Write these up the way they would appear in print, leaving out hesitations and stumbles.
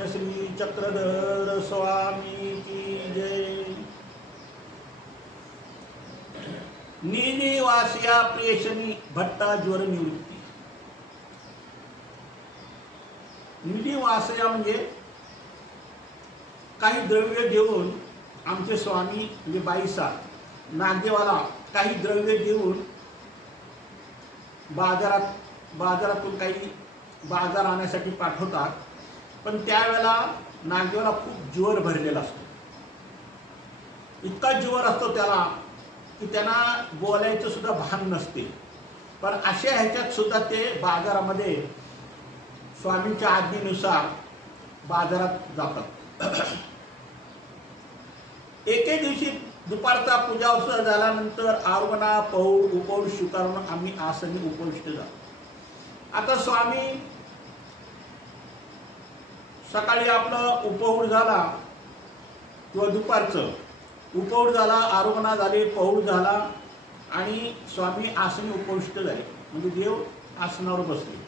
मान्य श्री चक्रधर स्वामी की जय। निवासिया प्रियशनी भट्टा ज्वर निवृत्ती। निवासिया म्हणजे काही द्रव्य देऊन आमचे स्वामी म्हणजे बाईसा नागदेवाला काही द्रव्य देऊन बाजारातून काही बाजार आणण्यासाठी पाठवतात, पण त्यावेळेला नागदेवाला खूप ज्वर भरलेला असतो, इतका ज्वर असतो त्याला की त्यांना बोलायचं सुद्धा भान नसते। पण अशा ह्याच्यात सुद्धा ते बाजारामध्ये स्वामींच्या आज्ञेनुसार बाजारात जातात। एके दिवशी दुपारचा पूजा उत्सव झाल्यानंतर आरवना पौड उपौड स्वीकारून आम्ही आसनी उपविष्ट झालो। आता स्वामी सकाळी आपलं उपौड झाला किंवा दुपारचं उपौड झाला, आरोहणा झाले, पौड झाला आणि स्वामी आसनी उपविष्ट झाले, म्हणजे देव आसनावर बसले।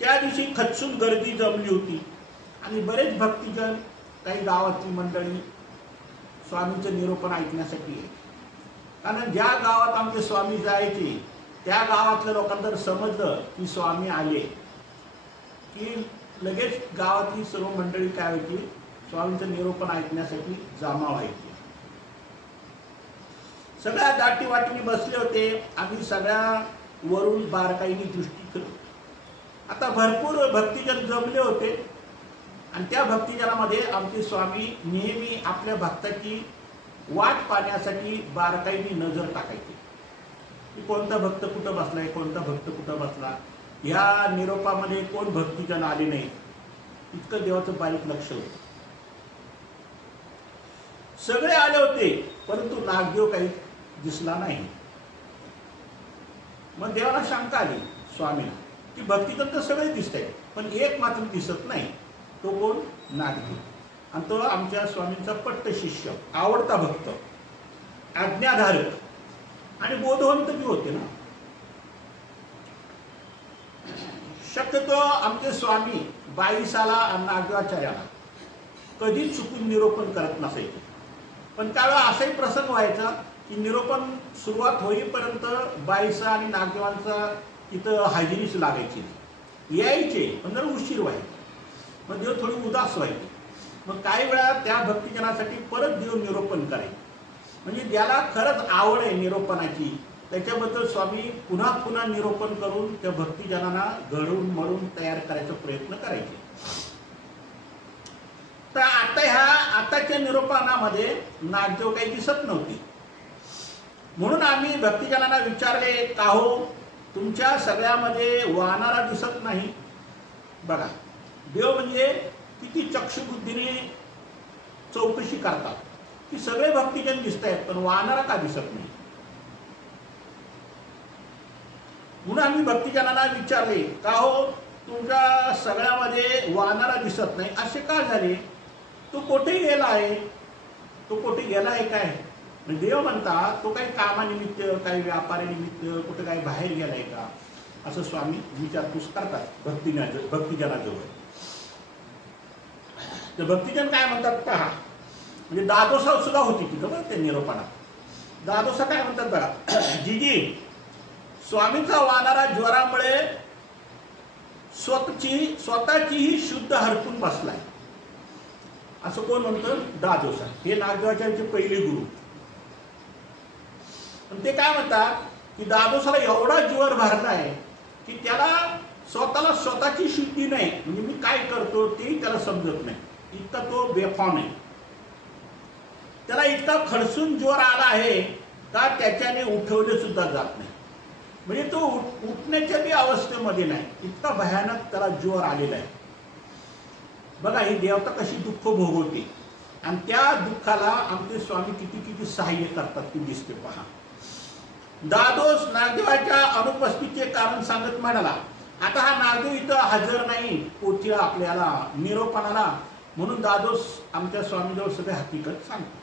त्या दिवशी खचून गर्दी जमली होती आणि बरेच भक्तजन, काही गावातली मंडळी स्वामींचं निरोपण ऐकण्यासाठी आहे। कारण ज्या गावात आमचे स्वामी जायचे त्या गावातल्या लोकांना जर समजलं की स्वामी आले की लगेच गावातली सर्व मंडळी काय व्हायची, स्वामींचं निरोपण ऐकण्यासाठी जमा व्हायची। सगळ्या दाटीवाटीने बसले होते, आम्ही सगळ्या वरून बारकाईने दृष्टी करत। आता भरपूर भक्तजन जमले होते आणि त्या भक्तजनामध्ये आमचे स्वामी नेहमी आपल्या भक्ताची वाट पाहण्यासाठी बारकाईने नजर टाकायची की कोणता भक्त कुठं बसलाय, कोणता भक्त कुठं बसला, या निरोपामध्ये कोण भक्तजन आले नाही, इतकं देवाचं बारीक लक्ष होतं। सगळे आले होते परंतु नागदेव काही दिसला नाही। मग देवाला शंका आली स्वामीला की भक्तजन तर सगळे दिसत आहेत पण एक मात्र दिसत नाही, तो कोण? नागदेव। आणि तो आमच्या स्वामींचा पट्ट शिष्य, आवडता भक्त, आज्ञाधारक आणि बोधवंत बी होते ना। शक्यतो आमचे स्वामी बाईसाला आणि नागदेवाचार्याला कधी चुकून निरोपण करत नसायचे, पण त्यावेळेला असाही प्रसंग व्हायचा की निरोपण सुरुवात होईपर्यंत बाईसा आणि नागदेवांचा तिथं हाजिरीच लागायची, यायचे पण जर उशीर व्हायचा, मग देव थोडी उदास व्हायचे। मग काही वेळा त्या भक्तजनासाठी परत देव निरोपण करायचे, म्हणजे ज्याला खरंच आवड आहे निरोपणाची त्याच्याबद्दल स्वामी पुन्हा पुन्हा निरोपण करून त्या भक्तजनांना घडवून मळून तयार करायचा प्रयत्न करायचे। तर आताच्या निरोपणामध्ये नागदेव काही दिसत नव्हती, म्हणून आम्ही भक्तजनांना विचारले का हो तुमच्या सगळ्यामध्ये वाहणारा दिसत नाही। बघा देव म्हणजे किती चक्षुबुद्धीने चौकशी करतात की सगळे भक्तजन दिसत आहेत पण वाहणारा का दिसत नाही। म्हणून आम्ही भक्तजनांना विचारले का हो तुमच्या सगळ्यामध्ये वाहणारा दिसत नाही, असे का झाले, तो कुठे गेला आहे, तो कुठे गेला आहे काय? देव म्हणता तो काही कामानिमित्त, काही व्यापारानिमित्त कुठे काही बाहेर गेलाय का, असं स्वामी विचारपूस करतात भक्तजनाजवळ। तर भक्तजन काय म्हणतात पहा, म्हणजे दादोसा सुद्धा होती तिथं बघ त्या निरोपणात। दादोसा काय म्हणतात बघा, जीजी स्वामींचा वाहणारा ज्वरामुळे स्वतःचीही शुद्ध हरपून बसलाय, असं कोण म्हणतं? दादोसा। हे नागदेवाचार्यांचे पहिले गुरु। पण ते काय म्हणतात की दादोसाला एवढा ज्वर भरलाय की त्याला स्वतःची शुद्धी नाही, म्हणजे मी काय करतो तेही त्याला समजत नाही, इतका तो बेफाम आहे। त्याला इतका खडसून ज्वर आला आहे का त्याच्याने उठवले सुद्धा जात नाही, म्हणजे तो उठण्याच्या बी अवस्थेमध्ये नाही, इतका भयानक त्याला ज्वर आलेला आहे। बघा ही देवता कशी दुःख भोगवते आणि त्या दुःखाला आमचे स्वामी किती किती सहाय्य करतात ती दिसते पहा। दादोस नागदेवाच्या अनुपस्थितीचे कारण सांगत म्हणाला, आता हा नागदेव इथं हजर नाही पोथीला आपल्याला निरोपणाला, म्हणून दादोस आमच्या स्वामीजवळ सगळे हकीकत सांगतो।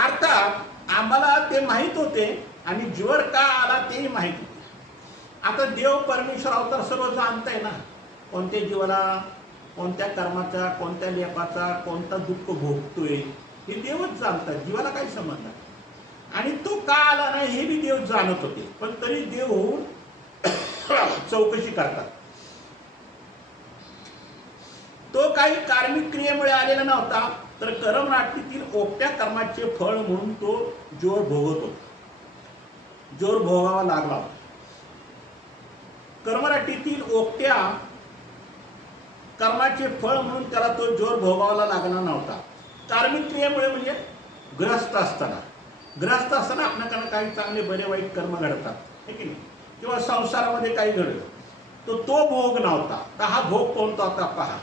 अर्थात आम्हाला ते माहित होते आणि ज्वर का आला तेही माहित होते, आता देव परमेश्वर अवतार सर्व जाणताय ना, कोणत्या जीवाला कोणत्या कर्माचा कोणत्या लेपाचा कोणता दुःख भोगतोय हे देवच जाणतात, जीवाला काही संबंध नाही. आणि तो का आला नाही हे बी देव जाणत होते, पण तरी देव होऊन चौकशी करतात. तो काही कार्मिक क्रियेमुळे आलेला नव्हता, तर कर्मराटीतील ओपट्या कर्माचे फळ म्हणून तो जोर भोगत होता, जोर भोगावा लागला होता. कर्मराटीतील ओपट्या कर्माचे फळ म्हणून त्याला तो जोर भोगावा लागला नव्हता. कार्मिक क्रियेमुळे म्हणजे ग्रस्त असताना आपल्याकडे काही चांगले बरे वाईट कर्म घडतात, हे की नाही, किंवा संसारामध्ये काही घडलं, तो भोग नव्हता. तर हा भोग कोणता होता पहा.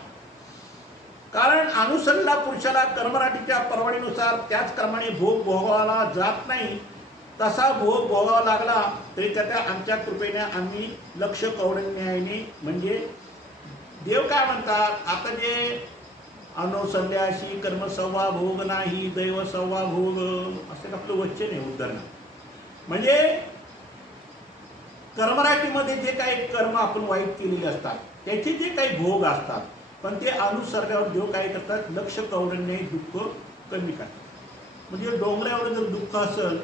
कारण अनुसरला पुरुषाला कर्मराटीच्या परवडीनुसार त्याच कर्माने भोग भोगावा जात नाही, तसा भोग भोगावा लागला तरी त्याच्या आमच्या कृपेने आम्ही लक्ष कौरण्याने, म्हणजे देव काय म्हणतात, आता जे अनुसल्याशी कर्मसंवा भोग नाही दैव संवा भोग असं आपलं वचन आहे उदाहरण. म्हणजे कर्मराटीमध्ये जे काही कर्म आपण वाईट केलेले असतात त्याचे जे काही भोग असतात, पण ते अनुसरल्यावर देव काय करतात, लक्ष कौरण्य दुःख कमी करतात. म्हणजे डोंगरावर जर दुःख असेल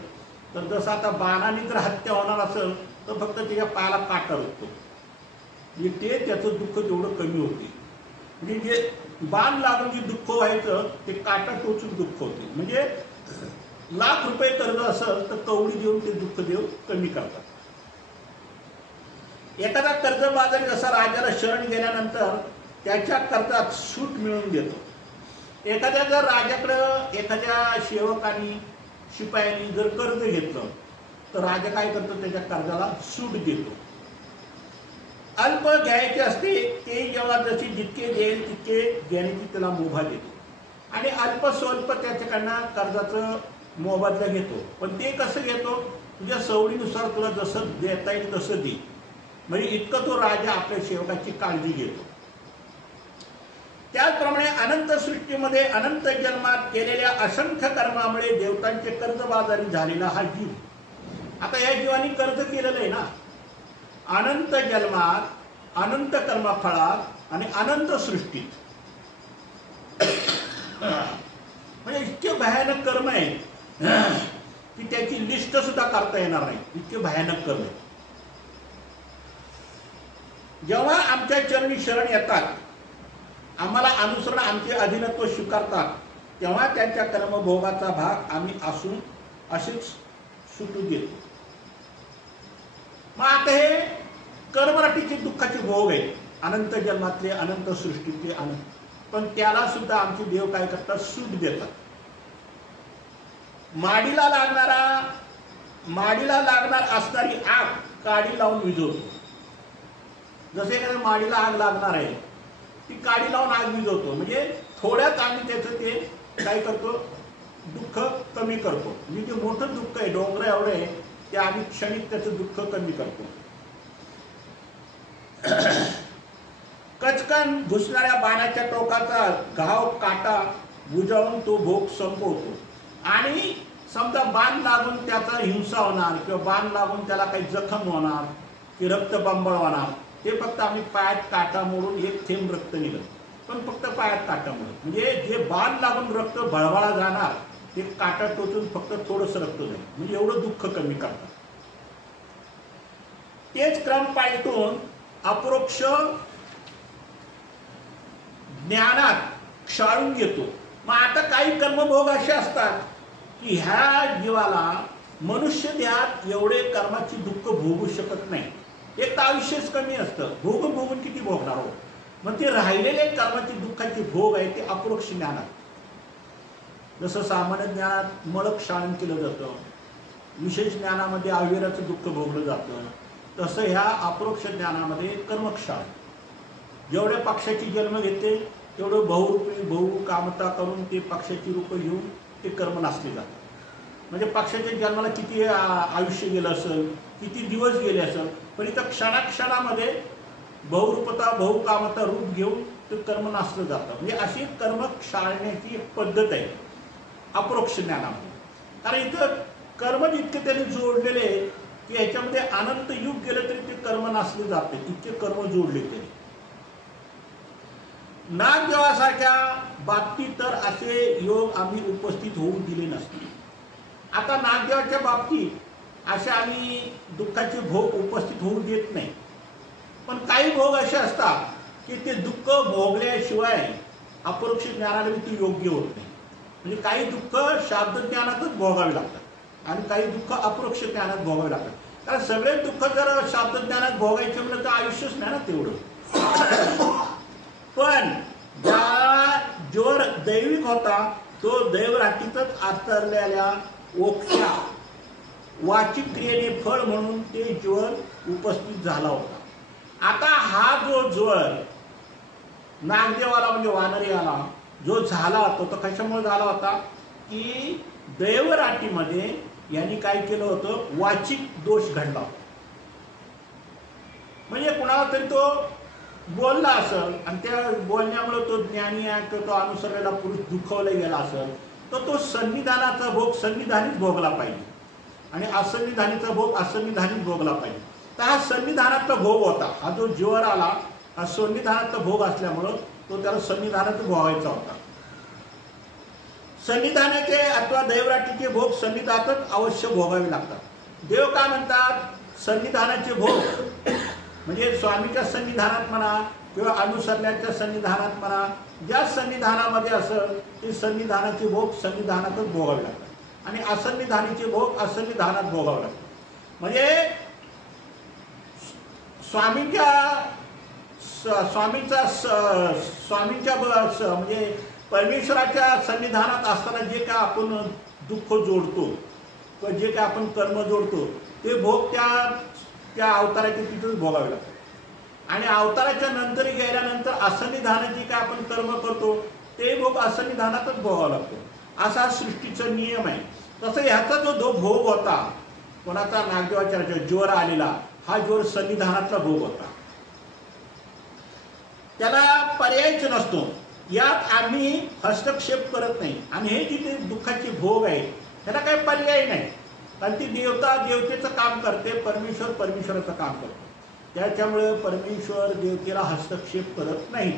तर जसं आता बाणाने जर हत्या होणार असेल तर फक्त त्याच्या पायाला काटा रुततो, म्हणजे ते त्याचं दुःख तेवढं कमी होते. म्हणजे जे बाण लागून जे दुःख व्हायचं ते काटा टोचून दुःख होते. म्हणजे लाख रुपये कर्ज असेल तर कवडी देऊन ते दुःख देव कमी करतात. एखादा कर्जबाजारी जसा राजाला शरण गेल्यानंतर त्याच्या कर्जात सूट मिळवून देतो. एखाद्या जर राजाकडं एखाद्या सेवकांनी शिपायांनी जर कर्ज घेतलं तर राजा काय करतो, त्याच्या कर्जाला सूट देतो. अल्प घ्यायचे असते ते जेव्हा जशी जितके देईल तितके घेण्याची त्याला मुभा देतो, आणि अल्प स्वल्प त्याच्याकडनं कर्जाचं मोबदला घेतो. पण ते कसं घेतो, तुझ्या सवडीनुसार तुला जसं देता येईल तसं दे. म्हणजे इतकं तो राजा आपल्या सेवकाची काळजी घेतो. त्याचप्रमाणे अनंत सृष्टीमध्ये अनंत जन्मात केलेल्या असंख्य कर्मामुळे देवतांचे कर्जबाजारी झालेला हा जीव, आता या जीवाने कर्ज केलेलं आहे ना, अनंत जन्मात अनंत कर्मफळात आणि अनंत सृष्टीत. म्हणजे इतके भयानक कर्म आहे की त्याची लिस्ट सुद्धा करता येणार नाही, इतके भयानक कर्म आहे. जेव्हा आमच्या चरणी शरण येतात, आम्हाला अनुसरण आमचे अधीनत्व स्वीकारतात, तेव्हा त्यांच्या कर्मभोगाचा भाग आम्ही असून असेच सुटू देतो. मग आता हे कर्मराटीचे दुःखाचे भोग आहेत, अनंत जन्मातले अनंत सृष्टीतले अनंत, पण त्याला सुद्धा आमचे देव काय करतात, सूट देतात. माडीला लागणार असणारी आग काडी लावून विझवतो. जसे एखाद्या माडीला आग लागणार आहे ती काडी लावून आग विझवतो, म्हणजे थोड्यात आम्ही त्याचं ते काय करतो, दुःख कमी करतो. म्हणजे जे मोठं दुःख आहे डोंगर एवढं आहे ते आम्ही क्षणिक त्याचं दुःख कमी करतो. कचकन घुसणाऱ्या बाणाच्या टोकाचा घाव काटा बुजावून तो भोग संपवतो. आणि समजा बाण लागून त्याचा हिंसा होणार किंवा बाण लागून त्याला काही जखम होणार की रक्त बंबळ होणार, ते फक्त आम्ही पायात काटा मोडून एक थेंब रक्त निघत, पण फक्त पायात काटा मोडून, म्हणजे जे बाण लागून रक्त भळभळा जाणार ते काटा टोचून फक्त थोडंसं रक्त जाईल, म्हणजे एवढं दुःख कमी करतात. तेच क्रम पालटून अपरोक्ष ज्ञानात क्षाळून घेतो. मग आता काही कर्मभोग असे असतात की ह्या जीवाला मनुष्य देहात एवढे कर्माची दुःख भोगू शकत नाही. एक तर आयुष्यच कमी असतं, भोगून किती भोगणार हो. मग ते राहिलेले कर्माची दुःखाचे भोग आहे ते अपरोक्ष ज्ञानात, जसं सामान्य ज्ञानात मळ क्षालन केलं जातं, विशेष ज्ञानामध्ये आयुर्वेदाचं दुःख भोगलं जातं, तसं ह्या अपरोक्ष ज्ञानामध्ये कर्मक्षालन. जेवढ्या पक्षाची जन्म घेते तेवढं बहुरूपी कामता करून ते पक्षाची रूपं घेऊन ते कर्म नासले जातात. म्हणजे पक्षाच्या जन्माला किती आयुष्य गेलं असेल, किती दिवस गेले असेल, पण इथं क्षणाक्षणामध्ये बहुरूपता बहुकामता रूप घेऊन ते कर्म नासलं जातं. म्हणजे अशी कर्म क्षाळण्याची एक पद्धत आहे अपरोक्ष ज्ञानामध्ये. कारण इथं कर्म इतके त्यांनी जोडलेले की की याच्यामध्ये अनंत युग गेलं तरी ते कर्म नासले जाते, इतके कर्म जोडले तरी. नागदेवासारख्या बाबतीत तर असे योग आम्ही उपस्थित होऊ दिले नसते. आता नागदेवाच्या बाबतीत असे आम्ही दुःखाचे भोग उपस्थित होऊ देत नाही. पण काही भोग असे असतात की ते दुःख भोगल्याशिवाय अपरोक्ष ज्ञानाला ते योग्य होत नाही. म्हणजे काही दुःख शाब्द ज्ञानातच भोगावे लागतात आणि काही दुःख अपरोक्ष ज्ञानात भोगावे लागतात. कारण सगळे दुःख जर शाब्द ज्ञानात भोगायचे म्हणलं तर आयुष्यच नाही ना तेवढं. पण जोर दैविक होता तो दैवराटीतच आतरलेल्या ओक्ष्या वाचिक क्रियेने फळ म्हणून ते ज्वर उपस्थित झाला होता. आता हा जो ज्वर नागदेवाला म्हणजे वानरीयाला जो झाला होता तो कशामुळे झाला होता की दैवराटीमध्ये यांनी काय केलं होतं, वाचिक दोष घडला होता. म्हणजे कुणाला तरी तो बोलला असेल आणि त्या बोलण्यामुळे तो ज्ञानी आहे किंवा तो अनुसरलेला पुरुष दुखवला गेला असेल तर तो सन्निधानाचा भोग सन्निधानीच भोगला पाहिजे आणि असन्निधानीचा भोग असन्निधानीच भोगला पाहिजे. तर हा सन्निधानाचा भोग होता. हा जो ज्वर आला हा सन्निधानाचा भोग असल्यामुळं तो त्याला सन्निधानाचा भोगायचा होता. सन्निधानाचे अथवा दैवराटीचे भोग सन्निधानातच अवश्य भोगावे लागतात. देव काय म्हणतात, सन्निधानाचे भोग म्हणजे स्वामीच्या सन्निधानात म्हणा किंवा अनुसरण्याच्या सन्निधानात म्हणा, ज्या सन्निधानामध्ये असेल ते सन्निधानाचे भोग सन्निधानातच भोगावे लागतात आणि असन्निधानीचे भोग असन्निधानात भोगावे लागतात. म्हणजे स्वामींच्या म्हणजे परमेश्वराच्या सन्निधानात असताना जे काय आपण दुःख जोडतो किंवा जे काय आपण कर्म जोडतो ते भोग त्या अवताराचे तिथेच भोगावे लागतात. आणि अवताराच्या नंतर गेल्यानंतर असन्निधानाचे काय आपण कर्म करतो ते भोग असन्निधानातच भोगावा लागतो. असा सृष्टीचा नियम आहे. तसं ह्याचा जो भोग होता कोणाचा नागदेवाचार्य ज्वर आलेला हा ज्वर सन्निधानातला भोग होता. त्याला पर्यायच नसतो. यात आम्ही हस्तक्षेप करत नाही. आणि हे जिथे दुःखाचे भोग आहे त्याला काही पर्याय नाही. कारण ती देवता देवतेचं काम करते, परमेश्वर परमेश्वराचं काम करतो. त्याच्यामुळे परमेश्वर देवतेला हस्तक्षेप करत नाही.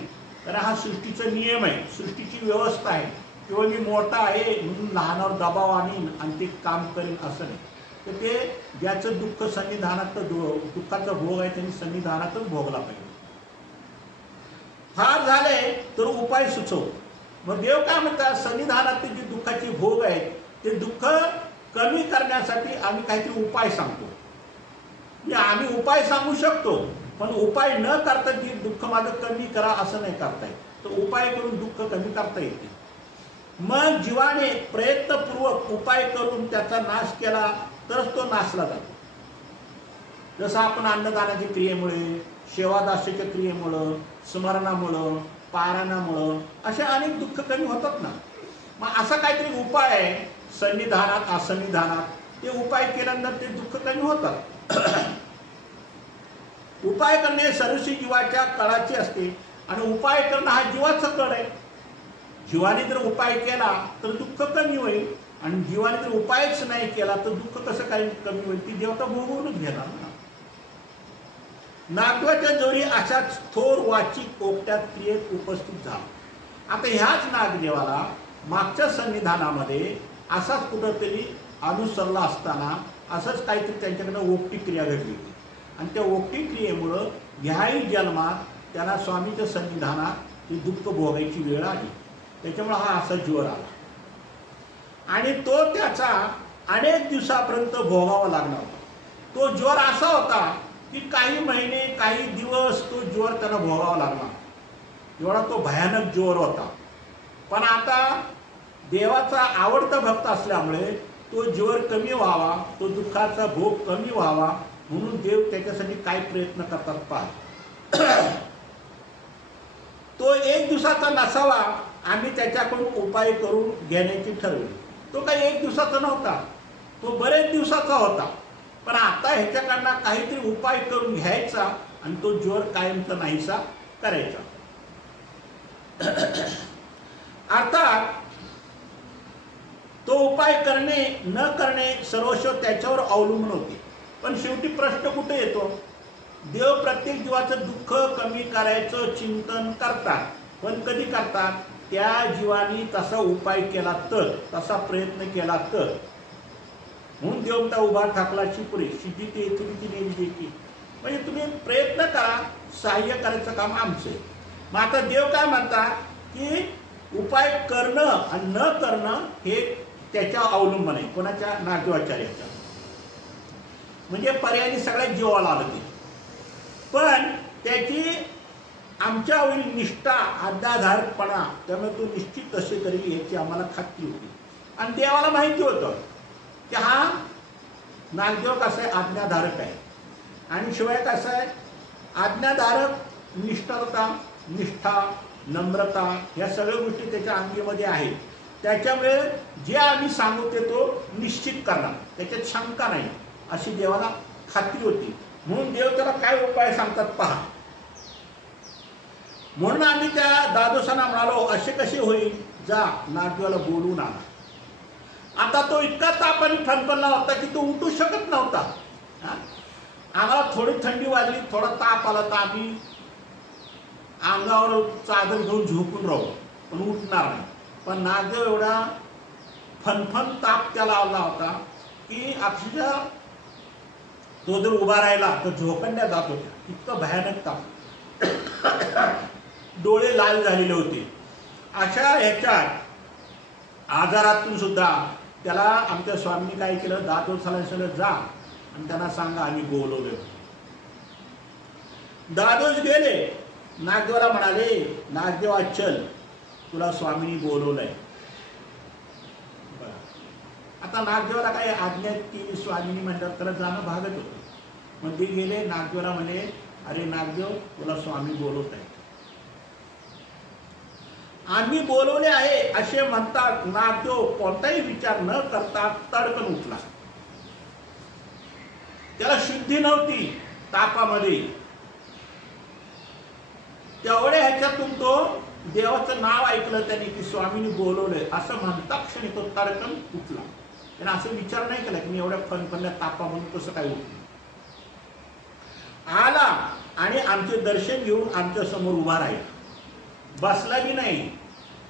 कारण हा सृष्टीचा नियम आहे, सृष्टीची व्यवस्था आहे. किंवा मी मोठा आहे म्हणून लहानावर दबाव आणीन आणि ते काम करीन असं नाही. तर ते ज्याचं दुःख सन्निधानात दुःखाचा भोग आहे त्यांनी सन्निधानातच भोगला पाहिजे. फार झाले तर उपाय सुचव. मग देव काय म्हणतात, सन्निधानात जे दुःखाचे भोग आहेत ते दुःख कमी करण्यासाठी आम्ही काहीतरी उपाय सांगतो. म्हणजे आम्ही उपाय सांगू शकतो पण उपाय न करता जे दुःख माझं कमी करा असं नाही करता येत. तर उपाय करून दुःख कमी करता येते. मग जीवाने प्रयत्नपूर्वक उपाय करून त्याचा नाश केला तरच तो नाशला जातो. जसं आपण अन्नदानाच्या क्रियेमुळे, सेवादासाच्या क्रियेमुळं, स्मरणामुळं, पारायणामुळं असे अनेक दुःख कमी होतात ना. मग असा काहीतरी उपाय आहे सन्निधानात असन्निधानात, ते उपाय केल्यानंतर ते दुःख कमी होतात. उपाय करणे सर्वस्वी जीवाच्या कळाची असते आणि उपाय करणं हा जीवाचा कळ आहे. जीवाने जर उपाय केला तर दुःख कमी होईल आणि जीवाने जर उपायच नाही केला तर दुःख कसं काही कमी होईल, ती देवता भोगवूनच घेणार ना. नागदेवाच्या जोरी अशाच थोर वाचिक ओक्त्यात क्रियेत उपस्थित झाला. आता ह्याच नागदेवाला मागच्या सन्निधानामध्ये असाच कुठंतरी अनुसरला असताना असंच काहीतरी त्यांच्याकडे ओक्ती क्रिया घडली होती आणि त्या ओक्ती क्रियेमुळं ह्याही जन्मात त्यांना स्वामीच्या सन्निधानात ती दुःख भोगायची वेळ आली. त्याच्यामुळे हा असा ज्वर आला आणि तो त्याचा अनेक दिवसापर्यंत भोगावा लागला होता. तो ज्वर असा होता की काही महिने काही दिवस तो ज्वर त्यांना भोगावा लागला. एवढा तो भयानक ज्वर होता. पण आता देवाचा आवडता भक्त असल्यामुळे तो ज्वर कमी व्हावा, तो दुःखाचा भोग कमी व्हावा म्हणून देव त्याच्यासाठी काय प्रयत्न करतात पहा. तो एक दिवसाचा नसावा, आम्ही त्याच्याकडून उपाय करून घेण्याची ठरवली. तो काही एक दिवसाचा नव्हता, तो बरेच दिवसाचा होता. पण आता ह्याच्याकडनं काहीतरी उपाय करून घ्यायचा आणि तो ज्वर कायमचा नाहीसा करायचा. अर्थात तो उपाय करणे न करणे सर्वस्व त्याच्यावर अवलंबून होते. पण शेवटी प्रश्न कुठे येतो? देव प्रत्येक जीवाचं दुःख कमी करायचं चिंतन करतात, पण कधी करतात? त्या जीवानी तसा उपाय केला तर, तसा प्रयत्न केला तर. म्हणून देव म्हणता उभा ठाकलाची पुरे शिजी ते तुमची नेमकी की. म्हणजे तुम्ही प्रयत्न करा, सहाय्य करायचं काम आमचं आहे. मग आता देव काय म्हणतात की उपाय करणं आणि न करणं हे त्याच्या अवलंबन आहे. कोणाच्या? नागदेवाचार्याच्या. म्हणजे पर्यायी सगळ्या जीवाला आलं ते. पण त्याची आमच्यावरील निष्ठा, आज्ञाधारकपणा, त्यामुळे तो निश्चित तसे करेल याची आम्हाला खात्री होती. आणि देवाला माहिती होतं की हा नागदेव कसा आहे? आज्ञाधारक आहे. आणि शिवाय कसं आहे? आज्ञाधारक, निष्ठता, निष्ठा, नम्रता या सगळ्या गोष्टी त्याच्या अंगीमध्ये आहेत. त्याच्यामुळे जे आम्ही सांगू ते तो निश्चित करणार, त्याच्यात शंका नाही अशी देवाला खात्री होती. म्हणून देव त्याला काय उपाय सांगतात पहा. म्हणून आम्ही त्या दादोसांना म्हणालो, असे कसे होईल? जा नागदेवाला बोलवून आणा. आता तो इतका तापाने फणफणला होता की तो उठू शकत नव्हता. आम्हाला थोडी थंडी वाजली, थोडा ताप आला तर आम्ही अंगावर चादर घेऊन झोपून राहू, पण उठणार नाही. पण नागदेव एवढा फणफण ताप त्याला आला होता की अक्षरशः तो जर उभा राहिला तर झोपंड्या जात होत्या. इतकं भयानक ताप, डोळे लाल झालेले होते. अशा ह्याच्यात आजारातून सुद्धा त्याला आमच्या स्वामींनी काय केलं? दादोसाला जा आणि त्यांना सांगा आम्ही बोलवले. दादोस गेले, नागदेवाला म्हणाले, नागदेवा चल, तुला स्वामींनी बोलवलंय. आता नागदेवाला काय आज्ञा केली स्वामींनी म्हणतात त्याला जाणं भागत होतं. मग ते गेले, नागदेवाला म्हणे, अरे नागदेव तुला स्वामी बोलवत आहे. आम्ही बोलवले आहे असे म्हणतात. नागदेव कोणताही विचार न करता तडकन उठला. त्याला शुद्धी नव्हती तापामध्ये. तेवढ्या ह्याच्यातून तो देवाचं नाव ऐकलं त्याने की स्वामींनी बोलवलंय असं म्हणता क्षणी तो तडकन उठला. त्याने असं विचार नाही केला की मी एवढ्या फणफणल्या तापामधून कसं काय उठलो. आला आणि आमचे दर्शन घेऊन आमच्या समोर उभा राहिला. बसला बी नाही.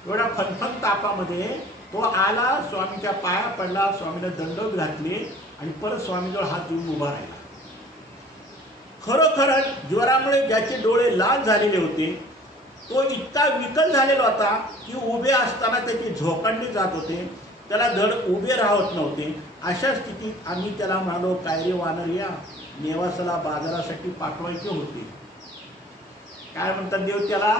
एवढ्या फणफण तापामध्ये तो आला, स्वामीच्या पाया पडला, स्वामीला दंडवत घातले आणि परत स्वामीजवळ हात देऊन उभा राहिला. खरोखरच ज्वरामुळे ज्याचे डोळे लाल झालेले होते तो इतका विकल झालेला होता की उभे असताना त्याची झोकांडी जात होते, त्याला धड उभे राहत नव्हते. अशा स्थितीत आम्ही त्याला म्हणालो, काय रे वानरिया, नेवासाला बाजारासाठी पाठवायचे होते. काय म्हणतात देव त्याला?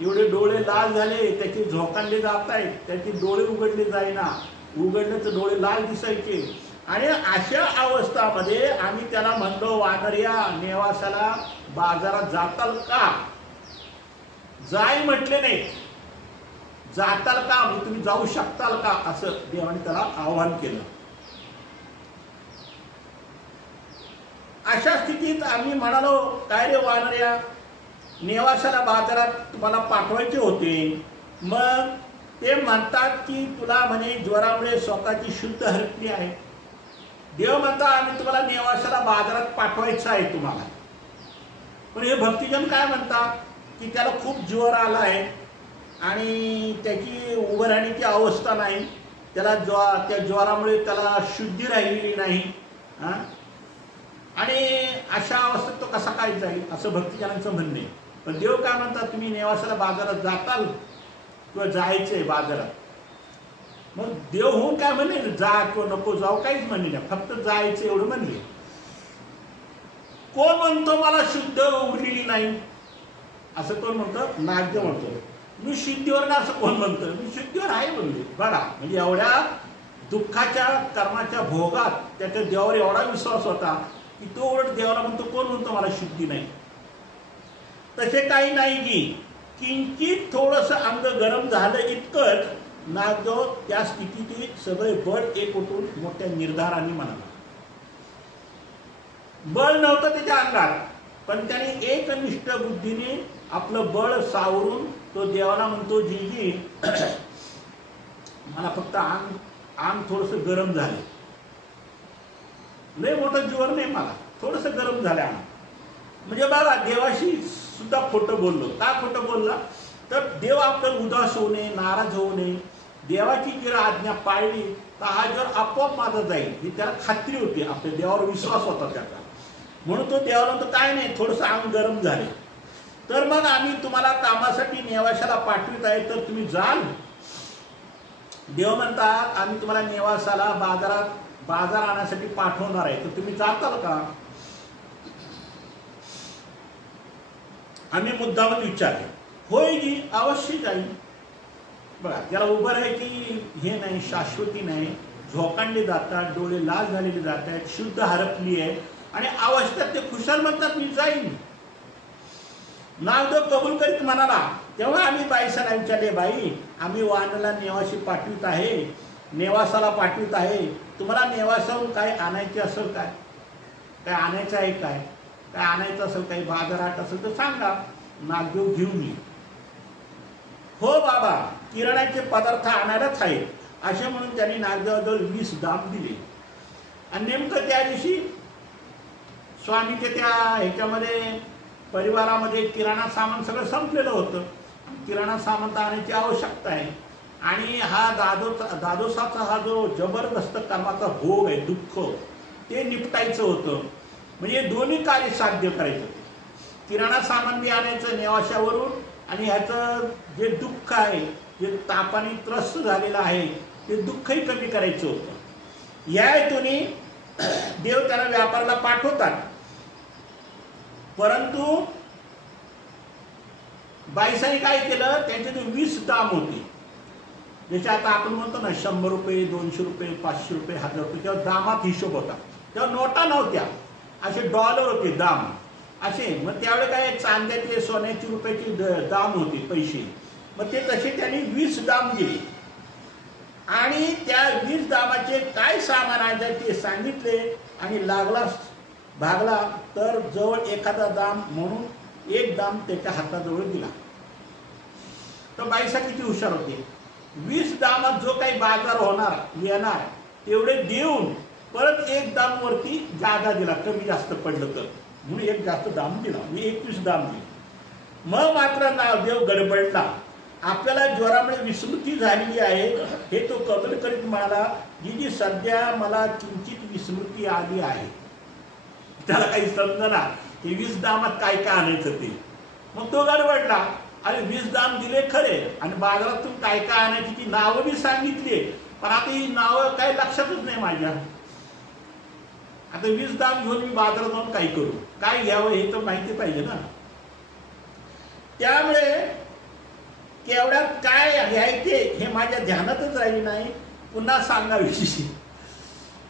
एवढे डोळे लाल झाले, त्याचे झोकांडे जात आहेत, त्याचे डोळे उघडले जाईना, उघडले तर डोळे लाल दिसायचे. आणि अशा अवस्थामध्ये आम्ही त्याला म्हणलो, वानरिया, नेवासाला बाजारात जाताल का? जाय म्हटले नाही, जाताल का? म्हणजे तुम्ही जाऊ शकताल का? असं देवाने त्याला आवाहन केलं. अशा स्थितीत आम्ही म्हणालो, काय रे वानरिया, नेवासाला बाजारात तुम्हाला पाठवायचे होते. मग ते म्हणतात की तुला म्हणे ज्वरामुळे स्वतःची शुद्ध हरपली आहे. देव म्हणता आम्ही तुम्हाला नेवासाला बाजारात पाठवायचं आहे तुम्हाला. पण हे भक्तिजन काय म्हणतात की त्याला खूप ज्वर आला आहे आणि त्याची उभं राहण्याची अवस्था नाही, त्याला त्या ज्वरामुळे त्याला शुद्धी राहिलेली नाही, आणि अशा अवस्थेत तो कसा काय जाईल असं भक्तिजनांचं म्हणणे. पण देव काय म्हणतात, तुम्ही नेवासाला बाजारात जाताल किंवा जायचंय बाजारात. मग देव होऊन काय म्हणले, जा किंवा नको जाऊ काहीच म्हणले नाही, फक्त जायचं एवढं म्हणले. कोण म्हणतो मला शुद्ध उरलेली नाही असं कोण म्हणतं? नागदेव म्हणतो. मी शुद्धीवर ना असं कोण म्हणतं? मी शुद्धीवर आहे म्हणले. बघा, म्हणजे एवढ्या दुःखाच्या कर्माच्या भोगात त्याच्या देवावर एवढा विश्वास होता की तो उलट देवाला म्हणतो, कोण म्हणतो मला शुद्धी नाही. तसे काही नाही की किंचित थोडंसं अंग गरम झालं इतकंच नागदेव त्या स्थितीत सगळे बळ एक उठून मोठ्या निर्धाराने म्हणाला. बळ नव्हतं त्याच्या अंगात, पण त्याने एकनिष्ठ बुद्धीने आपलं बळ सावरून तो देवाला म्हणतो, जी मला फक्त अंग थोडंसं गरम झाले, लय मोठं ज्वर नाही मला, थोडंसं गरम झालं. म्हणजे बघा, देवाशी सुद्धा खोटं बोललो. का खोटं बोलला? तर देव आपल्याला उदास होऊ नये, नाराज होऊ नये. देवाची जर आज्ञा पाळली तर हा जर आपोआप माझा जाईल ही त्याला खात्री होती. आपल्या देवावर विश्वास होता त्याचा. म्हणून तो देवाला म्हणतो काय नाही, थोडंसं अंग गरम झाले तर मग आम्ही तुम्हाला कामासाठी नेवाशाला पाठवित आहे, तर तुम्ही जाल. देव म्हणतात आम्ही तुम्हाला नेवासाला बाजार आणण्यासाठी पाठवणार आहे, तर तुम्ही जाताल का? आम्ही मुद्दामच विचारले. होय जी, अवश्य जाईल. बघा, त्याला उभं आहे की हे नाही, शाश्वती नाही. झोकांडे जातात, डोळे लाल झालेले जात आहेत, शुद्ध हरपली आहे आणि अवस्थेत ते खुशाल म्हणतात मी जाईन. नावदेव कबूल करीत म्हणाला. तेव्हा आम्ही बाईसाला विचारले, बाई आम्ही वानला नेवाशी पाठवित आहे, नेवासाला पाठवित आहे. तुम्हाला नेवासाहून काय आणायचे असेल, काय आणायचं आहे, काय आणायचं असेल, काही बाजारात असेल तर सांगा, नागदेव घेऊन ये. हो बाबा, किराण्याचे पदार्थ आणायलाच आहेत असे म्हणून त्यांनी नागदेवाजवळ 20 दाम दिले. आणि नेमकं त्या दिवशी स्वामीच्या त्या ह्याच्यामध्ये परिवारामध्ये किराणा सामान सगळं संपलेलं होतं. किराणा सामान आणायची आवश्यकता आहे. आणि हा दादोसाचा हा जो जबरदस्त कर्माचा भोग आहे, दुःख, ते निपटायचं होतं. म्हणजे दोन्ही कार्य साध्य करायचं होते. किराणा सामान बी आणायचं नेवाशावरून आणि ह्याचं जे दुःख आहे, जे तापाने त्रस्त झालेलं आहे, ते दुःखही कमी करायचं होतं. या हेतूने देव त्याला व्यापाराला पाठवतात. परंतु बाईसाने काय केलं, त्यांचे जे 20 दाम होते, जसे आता आपण म्हणतो ना 100 रुपये, 200 रुपये, 500 रुपये, 1000 रुपये, तेव्हा दामात हिशोब होता. तेव्हा नोटा नव्हत्या, असे डॉलर होते दाम असे. मग त्यावेळेस काय चांद्याचे, सोन्याची, रुपयाची दाम होते पैसे. मग ते तसे त्यांनी 20 दाम दिले आणि त्या 20 दामाचे काय सामान आहे ते सांगितले. आणि लागला भागला तर जवळ एखादा दाम म्हणून एक दाम त्याच्या हाताजवळ दिला. तर बाईसा किती हुशार होते. 20 दामात जो काही बाजार होणार येणार तेवढे देऊन परत एक दाम वरती जादा दिला, कमी जास्त पडलं तर, म्हणून एक जास्त दाम दिला. मी 21 दाम दिले. मग मात्र नावदेव गडबडला. आपल्याला ज्वरामुळे विस्मृती झालेली आहे हे तो कबूल करीत म्हणाला, जी सध्या मला किंचित विस्मृती आली आहे. त्याला काही समजना की 20 दामात काय काय आणायचं ते. मग तो गडबडला. अरे 20 दाम दिले खरे आणि बाजारातून काय काय आणायची ती नावं बी सांगितली, पण आता ही नावं काही लक्षातच नाही माझ्या. आता 20 दाम घेऊन मी बाजारात जाऊन काय करू, काय घ्यावं हे तर माहिती पाहिजे ना. त्यामुळे केवढ्यात काय घ्यायचे हे माझ्या ध्यानातच राहिले नाही. पुन्हा सांगाविषयी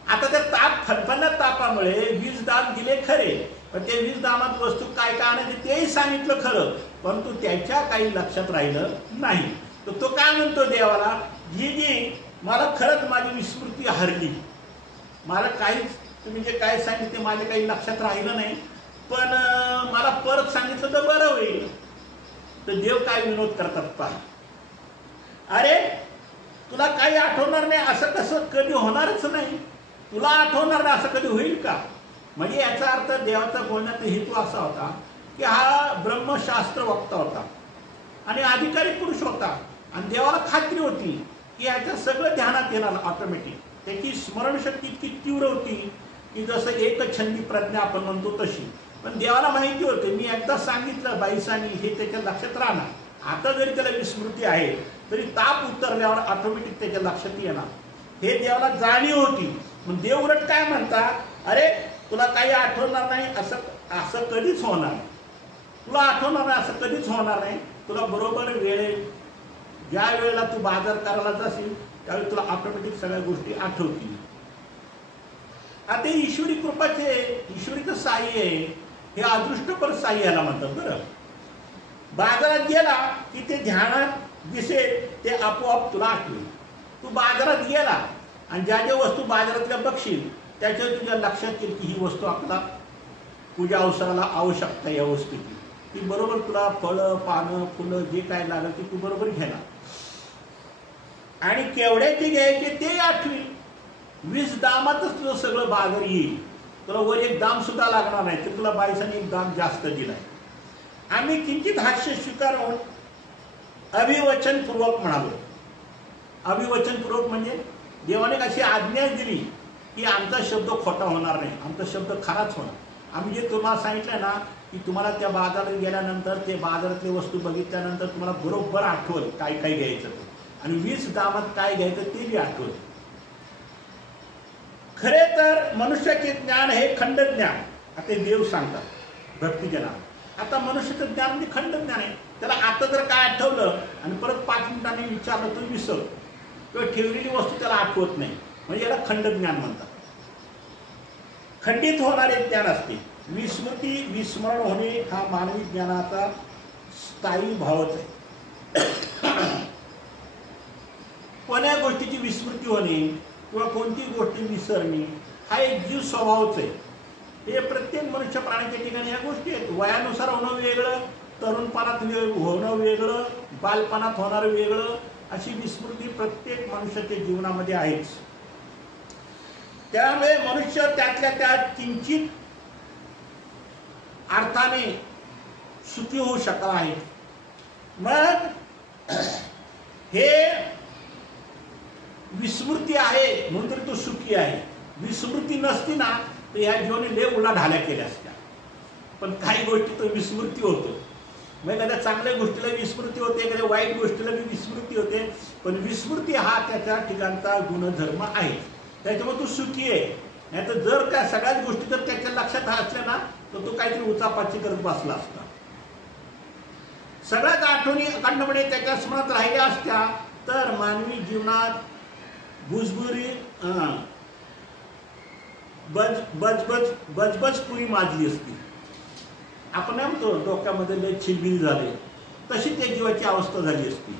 आता त्या फणफणत्या तापामुळे 20 दाम दिले खरे, पण ते 20 दामात वस्तू काय काय आणायचे तेही सांगितलं खरं, परंतु त्याच्या काही लक्षात राहिलं नाही. तर तो काय म्हणतो देवाला, जी मला खरंच माझी विस्मृती हरली, मला काहीच तुम्ही जे काय सांगितले माझ्या काही लक्षात राहिलं नाही, पण मला परत सांगितलं तर बरं होईल. तर देव काय विनोद करतात पहा. अरे तुला काही आठवणार नाही असं कसं कधी होणारच नाही, तुला आठवणार नाही असं कधी होईल का? म्हणजे याचा अर्थ देवाचा बोलण्याचा हेतू असा होता की हा ब्रह्मशास्त्र वक्ता होता आणि अधिकारी पुरुष होता आणि देवाला खात्री होती की याच्या सगळं ध्यानात येणार ऑटोमॅटिक. त्याची स्मरणशक्ती इतकी तीव्र होती की जसं एकछंदी प्रज्ञा आपण म्हणतो तशी. पण देवाला माहिती होते मी एकदा सांगितलं बाईसानी हे त्याच्या लक्षात राहणार. आता जरी त्याला विस्मृती आहे तरी ताप उतरल्यावर ऑटोमॅटिक त्याच्या लक्षात येणार, हे देवाला जाणीव होती. मग देव उलट काय म्हणतात, अरे तुला काही आठवणार नाही असं कधीच होणार नाही, तुला आठवणार नाही असं कधीच होणार नाही. तुला बरोबर ज्या वेळेला तू बाजार करायला जाशील त्यावेळी तुला ऑटोमॅटिक सगळ्या गोष्टी आठवतील. आता ईश्वरी कृपाचे ईश्वरीचं साह्य आहे, हे अदृष्टपर साह्य याला म्हणतात. बरं, बाजारात गेला की ते ध्यानात दिसेल ते आपोआप तुला आठवेल. तू बाजारात गेला आणि ज्या ज्या वस्तू बाजारातल्या बघशील त्याच्या तुझ्या लक्षात येईल की ही वस्तू आपला पूजा अवसराला आवश्यकता आहे, या वस्तूची ती बरोबर तुला फळं पानं फुलं जे काय लागेल ती तू बरोबर घेणार आणि केवढ्याचे घ्यायचे ते आठवी. 20 दामातच तुझं सगळं बाजार येईल. तुला वर एक दाम सुद्धा लागणार नाही, तर तुला बायसाने एक दाम जास्त दिलाय. आम्ही किंचित हास्य स्वीकारून अभिवचनपूर्वक म्हणालो. अभिवचनपूर्वक म्हणजे देवाने अशी आज्ञा दिली की आमचा शब्द खोटा होणार नाही, आमचा शब्द खराच होणार. आम्ही जे तुम्हाला सांगितलं ना की तुम्हाला त्या बाजारात गेल्यानंतर ते बाजारातली वस्तू बघितल्यानंतर तुम्हाला बरोबर आठवल काय काय घ्यायचं ते, आणि 20 दामात काय घ्यायचं ते बी आठवल. खरे तर मनुष्याचे ज्ञान हे खंड ज्ञान, आता देव सांगतात भक्तिजना. आता मनुष्याचं ज्ञान म्हणजे खंड ज्ञान आहे. त्याला आता जर काय आठवलं आणि परत 5 मिनिटांनी विचारलं तर विसर, किंवा ठेवलेली वस्तू त्याला आठवत नाही, म्हणजे याला खंड ज्ञान म्हणतात. खंडित होणारे ज्ञान असते. विस्मृती विस्मरण होणे हा मानवी ज्ञानाचा स्थायी भावच आहे. कोण्या गोष्टीची विस्मृती होणे किंवा कोणती गोष्टी विसरणे हा एक जीव स्वभावच आहे. हे प्रत्येक मनुष्य प्राण्याच्या ठिकाणी ह्या गोष्टी आहेत. वयानुसार होणं वेगळं, तरुणपणात होणं वेगळं, बालपणात होणारं वेगळं, अशी विस्मृती प्रत्येक मनुष्याच्या जीवनामध्ये आहेच. त्यामुळे मनुष्य त्यातल्या त्यात किंचित अर्थाने सुखी होऊ शकला आहे. मग हे विस्मृती आहे म्हणून तरी तो सुखी आहे. विस्मृती नसती ना तर ह्या जीवाने लय उलाढाल्या केल्या असत्या. पण काही गोष्टी तो विस्मृती होतो. मग एखाद्या चांगल्या गोष्टीला विस्मृती होते, एखाद्या वाईट गोष्टीला बी विस्मृती होते. पण विस्मृती हा त्याच्या ठिकाणचा गुणधर्म आहे, त्याच्यामुळे तो सुखी आहे. नाही तर जर त्या सगळ्याच गोष्टी जर त्याच्या लक्षात असल्या ना तर तो काहीतरी उचापाची करत बसला असता. सगळ्याच आठवणी अखंडपणे त्याच्या स्मरणात राहिल्या असत्या तर मानवी जीवनात भुजबुरी बजबज पुरी माजली असती. आपण म्हणतो डोक्यामध्ये लय छिलबिल झाले, तशी त्या जीवाची अवस्था झाली असती.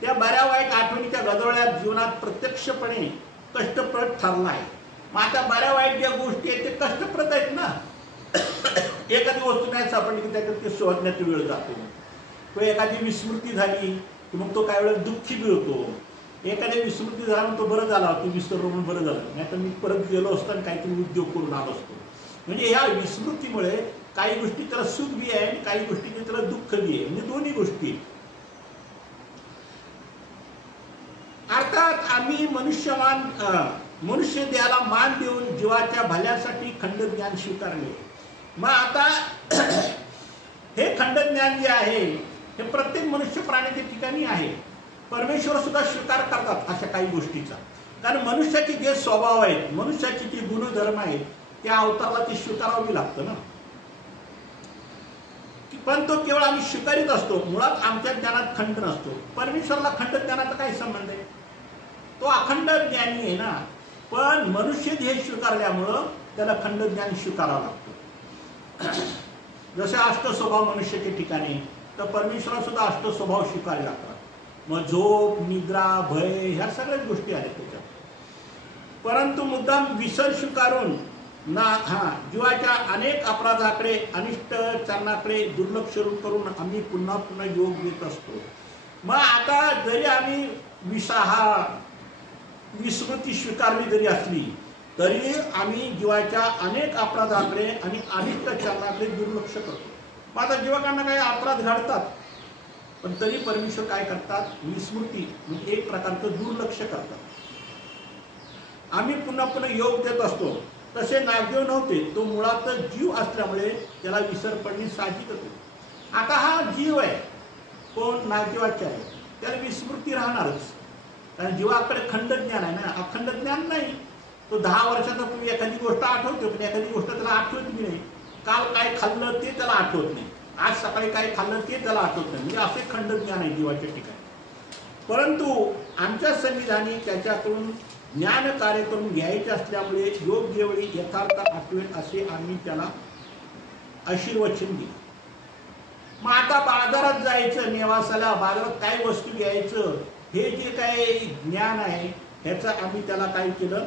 त्या बऱ्या वाईट आठवणीच्या गजवळ्यात जीवनात प्रत्यक्षपणे कष्टप्रद ठरला आहे. मग आता बऱ्या वाईट ज्या गोष्टी आहेत ते कष्टप्रद आहेत ना. एखादी वस्तू नाही सापडली की त्याच्यात ते शोधण्यात वेळ जातो, किंवा एखादी विस्मृती झाली की मग तो काही वेळेस दुःखी बी होतो. एखाद्या विस्मृती झाला तो बरं झाला, ती विसरलो म्हणून बरं झालं, नाही तर मी परत गेलो असतो आणि काहीतरी उद्योग करून आलो असतो. म्हणजे या विस्मृतीमुळे काही गोष्टी त्याला सुख बी आहे आणि काही गोष्टी त्याला दुःख बी आहे, म्हणजे दोन्ही गोष्टी. अर्थात आम्ही मनुष्य देहाला मान देऊन जीवाच्या भल्यासाठी खंडज्ञान स्वीकारले. मग आता हे खंडज्ञान जे आहे हे प्रत्येक मनुष्य प्राण्याच्या ठिकाणी आहे. परमेश्वर सुद्धा स्वीकार करतात अशा काही गोष्टीचा, कारण मनुष्याचे जे स्वभाव आहेत, मनुष्याचे जे गुणधर्म आहेत त्या अवताराला ते स्वीकारावी लागतं ना. पण तो केवळ आम्ही स्वीकारित असतो, मुळात आमच्या ज्ञानात खंड नसतो. परमेश्वरला खंड ज्ञानाचा काय संबंध आहे? तो अखंड ज्ञानी आहे ना. पण मनुष्य हे स्वीकारल्यामुळं त्याला खंड ज्ञान स्वीकारावं लागतं. जसे अष्टस्वभाव मनुष्याच्या ठिकाणी, तर परमेश्वराला सुद्धा अष्टस्वभाव स्वीकारावे लागतात. मग झोप, निद्रा, भय ह्या सगळ्याच गोष्टी आहेत त्याच्यात. परंतु मुद्दाम विसर स्वीकारून जीवाच्या अनेक अपराधाकडे, अनिष्ट चरणाकडे दुर्लक्ष करून आम्ही पुन्हा पुन्हा योग देत असतो. मग आता जरी आम्ही विस्मृती स्वीकारली जरी असली तरी आम्ही जीवाच्या अनेक अपराधाकडे आणि अनिष्ट चरणाकडे दुर्लक्ष करतो. मग आता जीवाकांना काही अपराध घडतात, पण तरी परमेश्वर काय करतात? विस्मृती म्हणजे एक प्रकारचं दुर्लक्ष करतात. आम्ही पुन्हा पुन्हा योग देत असतो. तसे नागदेव नव्हते, तो मुळातच जीव असल्यामुळे त्याला विसर पडणे साहजिकच होते. आता हा जीव आहे, कोण? नागदेवाचे आहे, त्याला विस्मृती राहणारच, कारण जीवाकडे खंड ज्ञान आहे ना, अखंड ज्ञान नाही. तो 10 वर्षाचा पूर्वी एखादी गोष्ट आठवतो, पण एखादी गोष्ट त्याला आठवत बी नाही. काल काय खाल्लं ते त्याला आठवत नाही, आज सकाळी काय खाल्लं ते त्याला आठवत नाही. म्हणजे असे खंड ज्ञान आहे जीवाच्या ठिकाणी. परंतु आमच्या संविधानी त्याच्याकडून ज्ञान कार्य करून घ्यायचे असल्यामुळे योग्य वेळी यथार्थ आठवेल असे आम्ही त्याला आशीर्वचन दिले. मग आता बाजारात जायचं, नेवासाला बाजारात काय वस्तू घ्यायचं, हे जे काय ज्ञान आहे ह्याचं आम्ही त्याला काय केलं?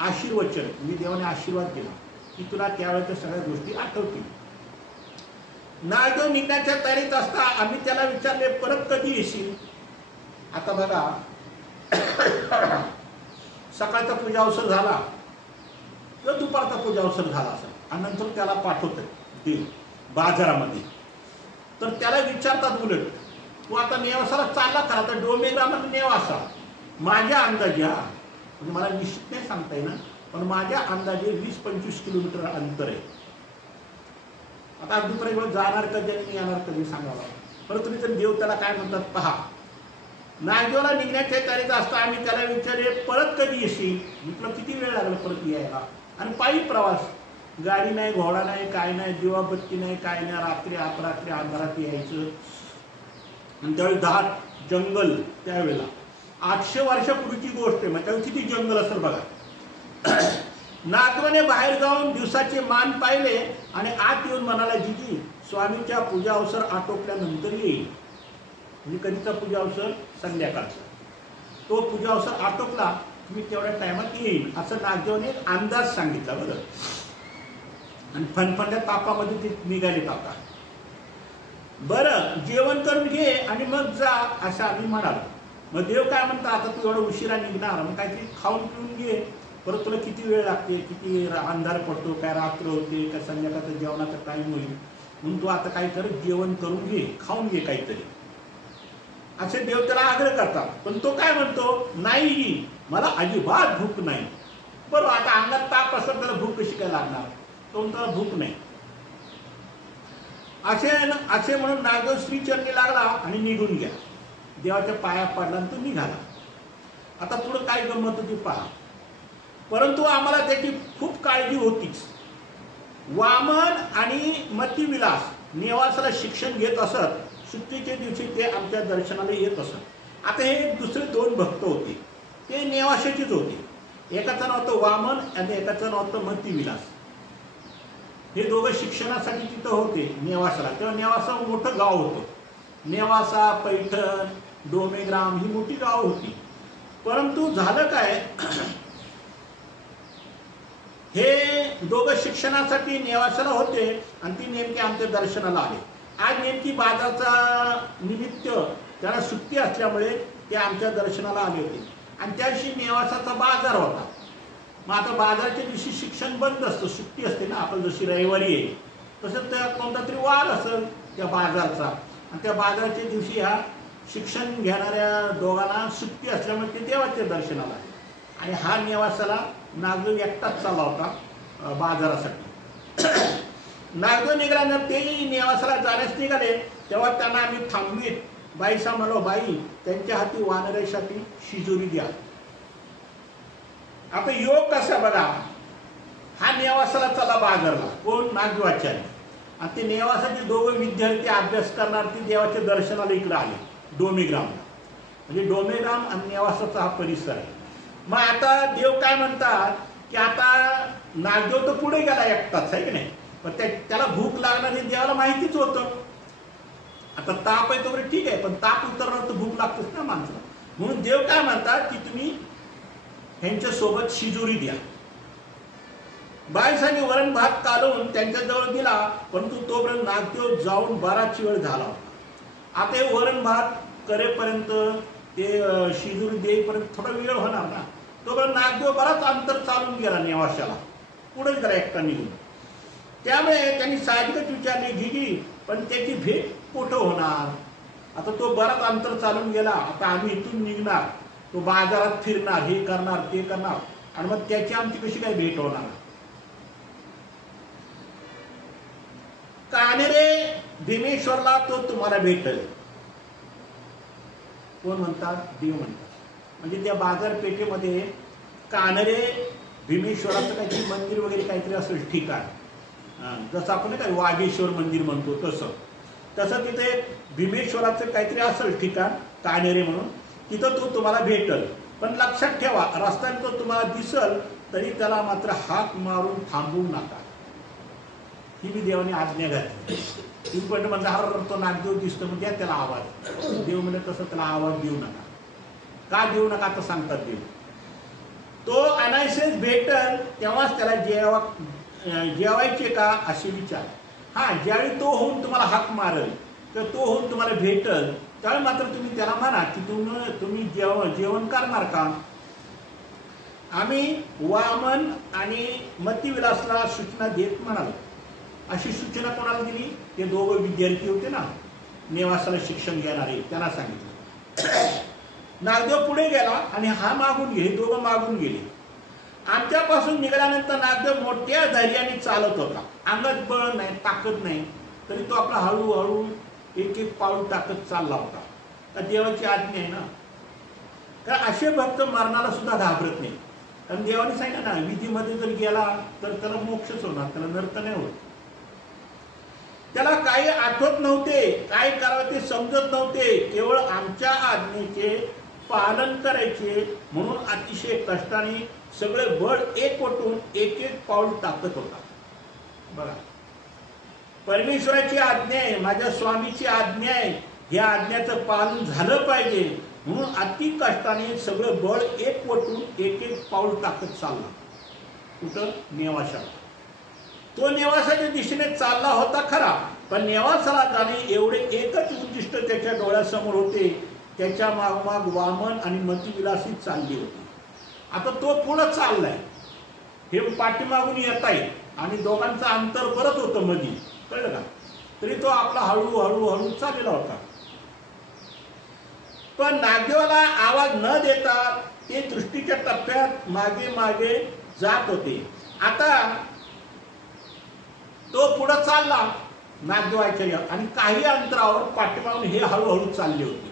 आशीर्वचन. म्हणजे देवाने आशीर्वाद दिला की तुला त्यावेळेच्या सगळ्या गोष्टी आठवतील. नागदेव निघण्याच्या तयारीत असता आम्ही त्याला विचारले, परत कधी येशील? आता बघा, सकाळचा पूजा अवसर झाला, किंवा दुपारचा पूजा अवसर झाला असेल आणि नंतर त्याला पाठवतात देव बाजारामध्ये, तर त्याला विचारतात उलट तू आता नेवासाला चालला खरा तर डोमेग्रामात नेवासा माझ्या अंदाजे, हा म्हणजे मला निश्चित नाही सांगता येणार, पण माझ्या अंदाजे 20-25 किलोमीटर अंतर आहे. आता दुपारी वेळ जाणार कधी आणि येणार कधी सांगावा. परंतु तुम्ही तर देव त्याला काय म्हणतात पहा. नागदेवला निघण्याच्या तयारीत असता आम्ही त्याला विचारले परत कधी येशील. म्हटलं किती वेळ लागला परत यायला. आणि पायी प्रवास, गाडी नाही, घोडा नाही, काय नाही, दिवाबत्ती नाही, काय नाही, रात्री अपरात्री अंधारात यायचं. आणि त्यावेळी दाट जंगल, त्यावेळेला 800 वर्षापूर्वीची गोष्ट आहे. मग त्यावेळी किती जंगल असेल बघा. नागदेवाने बाहेर जाऊन दिवसाचे मान पाहिले आणि आत येऊन म्हणाला जीजी स्वामींच्या पूजा अवसर आटोपल्यानंतर येईल. म्हणजे कधीचा पूजा अवसर? संध्याकाळचा. तो पूजा अवसर आटोपला मी तेवढ्या टायमात येईल असं नागदेवाने एक अंदाज सांगितला बरं. आणि फणफणल्या तापामध्ये ते निघाले काका. बरं जेवण करून घे आणि मग जा असं आम्ही म्हणालो. मग देव काय म्हणता आता तू एवढं उशिरा निघणार मग काहीतरी खाऊन पिऊन घे, परत तुला किती वेळ लागते, किती अंधार पडतो, काय रात्र होते, काय संध्याकाळचं जेवणाचा टाईम होईल, म्हणून तू आता काय कर जेवण करून घे, खाऊन घे काहीतरी असे देव त्याला आग्रह करतात. पण तो काय म्हणतो नाही मला अजिबात भूक नाही. बरोबर आता अंगात ताप असत त्याला भूक कशी काय लागणार, तो त्याला भूक नाही असे म्हणून नागदेव श्रीचरणी लागला आणि निघून गेला. देवाच्या पाया पडला आणि तो निघाला. आता पुढे काय गंमत होती पहा. परंतु आम्हाला त्याची खूप काळजी होतीच. वामन आणि मतिविलास नेवासाला शिक्षण घेत असत. सुट्टीच्या दिवशी ते आमच्या दर्शनाला येत असत. आता हे दुसरे 2 भक्त होते, ते नेवाशाचेच होते. एकाचं नाव होतं वामन आणि एकाचं नाव होतं मतिविलास. हे दोघं शिक्षणासाठी तिथं होते नेवासाला. तेव्हा नेवासा मोठं गाव होतं. नेवासा, पैठण, डोमेग्राम ही मोठी गाव होती. परंतु झालं काय, हे दोघं शिक्षणासाठी नेवासाला होते आणि ती नेमके आमच्या दर्शनाला आले. आज नेमकी बाजाराचा निमित्त त्याला सुट्टी असल्यामुळे ते आमच्या दर्शनाला आले होते. आणि त्या दिवशी नेवासाचा बाजार होता. मग आता बाजाराच्या दिवशी शिक्षण बंद असतं, सुट्टी असते ना, आपण जशी रविवारी आहे तसं त्या कोणता तरी वार असेल त्या बाजारचा. आणि त्या बाजाराच्या दिवशी ह्या शिक्षण घेणाऱ्या दोघांना सुट्टी असल्यामुळे ते देवाच्या दर्शनाला आले. आणि हा नेवासाला नागदेव एकटाच चालला होता बाजारासाठी. नागदेव निघाल्यानंतर तेही नेवासाला जाण्यास निघाले. तेव्हा त्यांना आम्ही थांबवीत बाई म्हणालो बाई त्यांच्या हाती वानरेसाठी शिजोरी द्या. आता योग कसा बघा, हा नेवासाला चला बाजारला, कोण नागदेवाचार्य, आणि ते नेवासाचे दोघं विद्यार्थी अभ्यास करणार ते देवाच्या दर्शनाला इकडे आले डोमेग्रामला. म्हणजे डोमेग्राम आणि नेवासाचा हा परिसर आहे. मग आता देव काय म्हणतात की आता नागदेव तर पुढे गेला एकटाच आहे की नाही, पण त्याला भूक लागणार हे देवाला माहितीच होतं. आता ताप आहे तोपर्यंत ठीक आहे, पण ताप उतरणार तर भूक लागतेच ना माणसाला. म्हणून देव काय म्हणतात की तुम्ही ह्यांच्या सोबत शिजोरी द्या. बायसांनी वरण भात काढून त्यांच्याजवळ दिला, परंतु तोपर्यंत नागदेव जाऊन बराच वेळ झाला होता. आता हे वरण भात करेपर्यंत ते शिजोरी देईपर्यंत थोडा वेळ होणार ना. तोपर्यंत नागदेव बराच अंतर चालून गेला नेवाशाला, पुढेच गेला एकटा निघून. त्यामुळे त्यांनी साहजिकच विचारले जीजी पण त्याची भेट कुठं होणार. आता तो बराच अंतर चालून गेला, आता आम्ही इथून निघणार, तो बाजारात फिरणार, हे करणार ते करणार, आणि मग त्याची आमची कशी काय भेट होणार. कानेरे भीमेश्वरला तो तुम्हाला भेटेल. कोण म्हणतात? देव म्हणतात. म्हणजे त्या बाजारपेठेमध्ये कानरे भीमेश्वराचं काहीतरी मंदिर वगैरे काहीतरी असेल ठिकाण, जसं आपण काय वाघेश्वर मंदिर म्हणतो तसं तिथे भीमेश्वराचं काहीतरी असेल ठिकाण कानेरे म्हणून, तिथं तो तुम्हाला भेटल. पण लक्षात ठेवा रस्त्याने तो तुम्हाला दिसल तरी त्याला मात्र हाक मारून थांबवू नका. ही मी देवाने आज्ञा घातली. तुम्ही पण म्हणजे हर तो नागदेव दिसतो म्हणजे द्या त्याला आवाज. देव म्हणजे तसं त्याला आवाज देऊ नका. का देऊ नका आता सांगतात देव. तो अनायसेच भेटल तेव्हाच त्याला जेवायचे का असे विचार. हा ज्यावेळी तो होऊन तुम्हाला हाक मारेल तर तो होऊन तुम्हाला भेटल त्यावेळी मात्र तुम्ही त्याला म्हणा की तुम्ही जेवण करणार का. आम्ही वामन आणि मतिविलासला सूचना देत म्हणालो. अशी सूचना कोणाला दिली? ते दोघं विद्यार्थी होते ना, नेवासाला शिक्षण घेणारे, त्यांना सांगितलं. नागदेव पुढे गेला आणि हा मागून गेले, दोघं मागून गेले. आमच्यापासून निघाल्यानंतर नागदेव मोठ्या धैर्याने चालत होता. अंगात बळ नाही, ताकद नाही, तरी तो आपला हळूहळू एक एक पाऊल टाकत चालला होता. तर देवाची आज्ञा आहे ना, कारण असे भक्त मरणाला सुद्धा घाबरत नाही. कारण देवाने सांगितलं ना, विधीमध्ये जर गेला तर त्याला मोक्षच होणार, त्याला नरक नाही होत. त्याला काही आठवत नव्हते, काय करावं ते समजत नव्हते. केवळ आमच्या आज्ञेचे पालन करायचे म्हणून अतिशय कष्टाने सगळे बळ एकवटून एक एक पाऊल टाकत होता. बघा, परमेश्वराची आज्ञा आहे, माझ्या स्वामीची आज्ञा आहे, या आज्ञेचं पालन झालं पाहिजे म्हणून अति कष्टाने सगळं बळ एकवटून एक एक पाऊल टाकत चालला. कुठं? नेवाशाला. तो नेवासाच्या दिशेने चालला होता खरा, पण नेवासाला जाणे एवढे एकच उद्दिष्ट त्याच्या डोळ्यासमोर होते. त्याच्या मागोमाग वामन आणि मतिविलासी चालली होती. आता तो पुढं चाललाय, हे पाठीमागून येत आहे आणि दोघांचं अंतर बरंच होतं मधी, कळलं का? तरी तो आपला हळूहळू हळू चाललेला होता. पण नागदेवाला आवाज न देता ते दृष्टीच्या टप्प्यात मागे मागे जात होते. आता तो पुढे चालला नागदेवाच्या, आणि काही अंतरावर पाठीमागून हे हळूहळू चालले होते.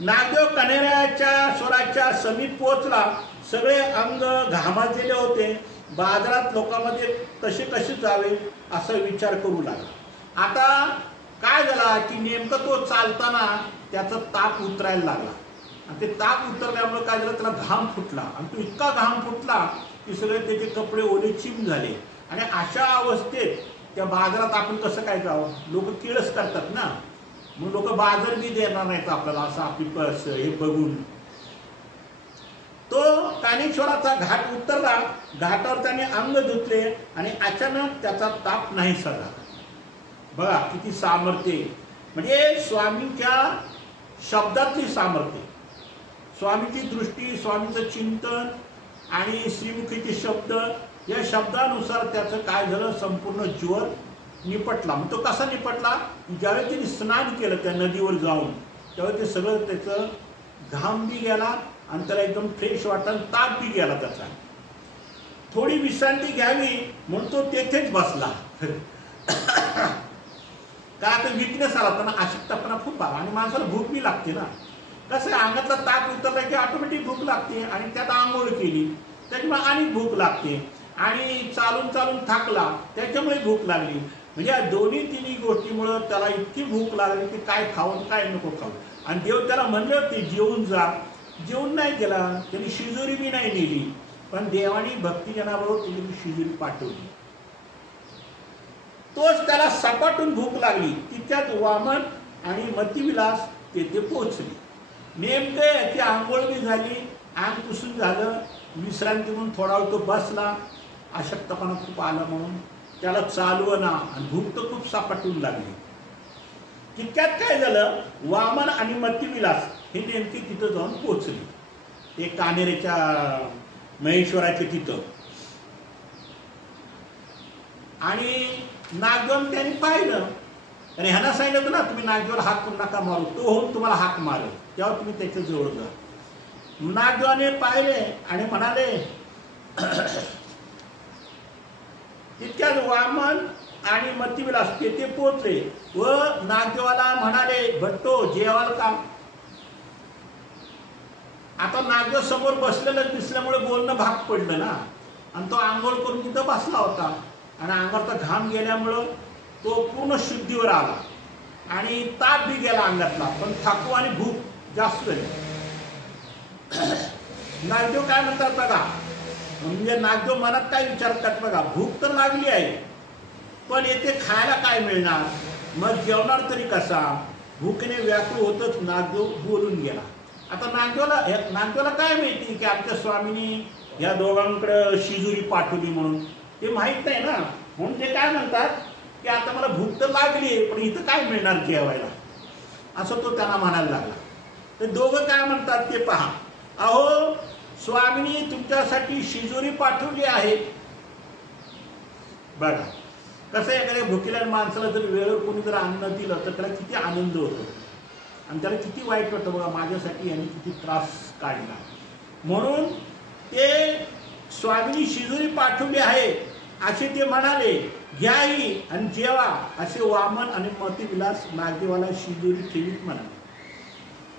नागदेव कण्हेराच्या स्वराच्या समीप पोहोचला. सगळे अंग घामाजलेले होते. बाजारात लोकांमध्ये कसे कसे जावे असा विचार करू लागला. आता काय झाला की नेमकं तो चालताना त्याचा ताप उतरायला लागला, आणि ते ताप उतरल्यामुळे काय झालं, त्याला घाम फुटला. आणि तो इतका घाम फुटला की सगळे त्याचे कपडे ओले चिम झाले. आणि अशा अवस्थेत त्या बाजारात आपण कसं काय जावं? लोक किळस करतात ना, मग लोक बाजार बी देणार नाहीत आपल्याला, असं आपली हे बघून. तो कानेश्वराचा घाट उतरला. घाटावर त्याने अंग धुतले आणि अचानक त्याचा ताप नाहीसा झाला. बघा किती सामर्थ्य, म्हणजे स्वामींच्या शब्दातली सामर्थ्य, स्वामीची दृष्टी, स्वामीचं चिंतन आणि श्रीमुखीचे शब्द, या शब्दानुसार त्याचं काय झालं, संपूर्ण ज्वर निपटला. मग तो कसा निपटला? ज्यावेळी त्यांनी स्नान केलं त्या नदीवर जाऊन, त्यावेळी ते सगळं त्याचं घाम बी गेला आणि त्याला एकदम फ्रेश वाटलं, ताप बी गेला त्याचा. थोडी विश्रांती घ्यावी म्हणून तो तेथेच बसला. का आता विकनेस आला होता ना, अशक्तपणा खूप आला आणि माणसाला भूक बी लागते ना. कसं अंगातला ताप उतरला की ऑटोमॅटिक भूक लागते, आणि त्यात आंघोळ केली त्याच्यामुळे आणि भूक लागते, आणि चालून चालून थाकला त्याच्यामुळे भूक लागली. म्हणजे या दोन्ही तिन्ही गोष्टीमुळे त्याला इतकी भूक लागली की काय खाऊन काय नको खाऊ. आणि देव त्याला म्हणले होते जेवून जा, जेवून नाही गेला. त्यांनी शिजोरी बी नाही नेली, पण देवानी भक्तिजनाबरोबर त्यांनी शिजोरी पाठवली. तोच त्याला सपाटून भूक लागली. तिच्यात वामन आणि मतिविलास तेथे पोहोचले. नेमके याची आंघोळ बी झाली, अंग पुसून झालं, विश्रांती म्हणून थोडा वेळ तो बसला. अशक्तपणा खूप आला म्हणून त्याला चालवना, आणि भूक तर खूप सपाटून लागली. तितक्यात काय झालं, वामन आणि मतिविलास हे नेमके तिथं जाऊन पोहोचले, ते कानेरेच्या महेश्वराच्या तिथं. आणि नागदेव त्यांनी पाहिलं, आणि ह्यांना सांगितलं होतं ना, तुम्ही नागदेवाला हाक नका मारू, तो होऊन तुम्हाला हाक मारेल, तेव्हा तुम्ही त्याच्या जवळ जा. नागदेवाने पाहिले आणि म्हणाले. तितक्यात वामन आणि मतिविलास तेथे पोहोचले व नागदेवाला म्हणाले, भट्टो जेवाल का? आता नागदेव समोर बसलेलं दिसल्यामुळे बोलणं भाग पडलं ना, आणि तो आंघोळ करून तिथं बसला होता, आणि अंगाचा घाम गेल्यामुळं तो पूर्ण शुद्धीवर आला, आणि ताप बी गेला अंगातला, पण थकवा आणि भूक जास्त झाली. नागदेव काय म्हणतात बघा, म्हणजे नागदेव मनात काय विचारतात बघा, भूक तर लागली आहे, पण येथे खायला काय मिळणार, मग जेवणार तरी कसा? भूकेने व्याकुळ होतच नागदेव बोलून गेला. आता नागदेवाला काय माहिती की आमच्या स्वामींनी या दोघांकडे शिजुरी पाठवली म्हणून, ते माहीत नाही ना. म्हणून ते काय म्हणतात की आता मला भूक तर लागली आहे, पण इथं काय मिळणार जेवायला, असं तो त्यांना म्हणायला लागला. ते दोघं काय म्हणतात ते पहा. अहो स्वामींनी तुमच्यासाठी शिजोरी पाठवली आहे. बघा कसं एखाद्या भुकेल्या माणसाला जर वेळेवर कोणी जर अन्न दिलं तर त्याला किती आनंद होतो आणि त्याला किती वाईट वाटतं. बघा माझ्यासाठी यांनी किती त्रास काढला. म्हणून ते स्वामींनी शिजोरी पाठवली आहे असे ते म्हणाले. घ्याही आणि जेवा असे वामन आणि मोतीविलास नागदेवाला शिजोरी ठेवीत म्हणाले.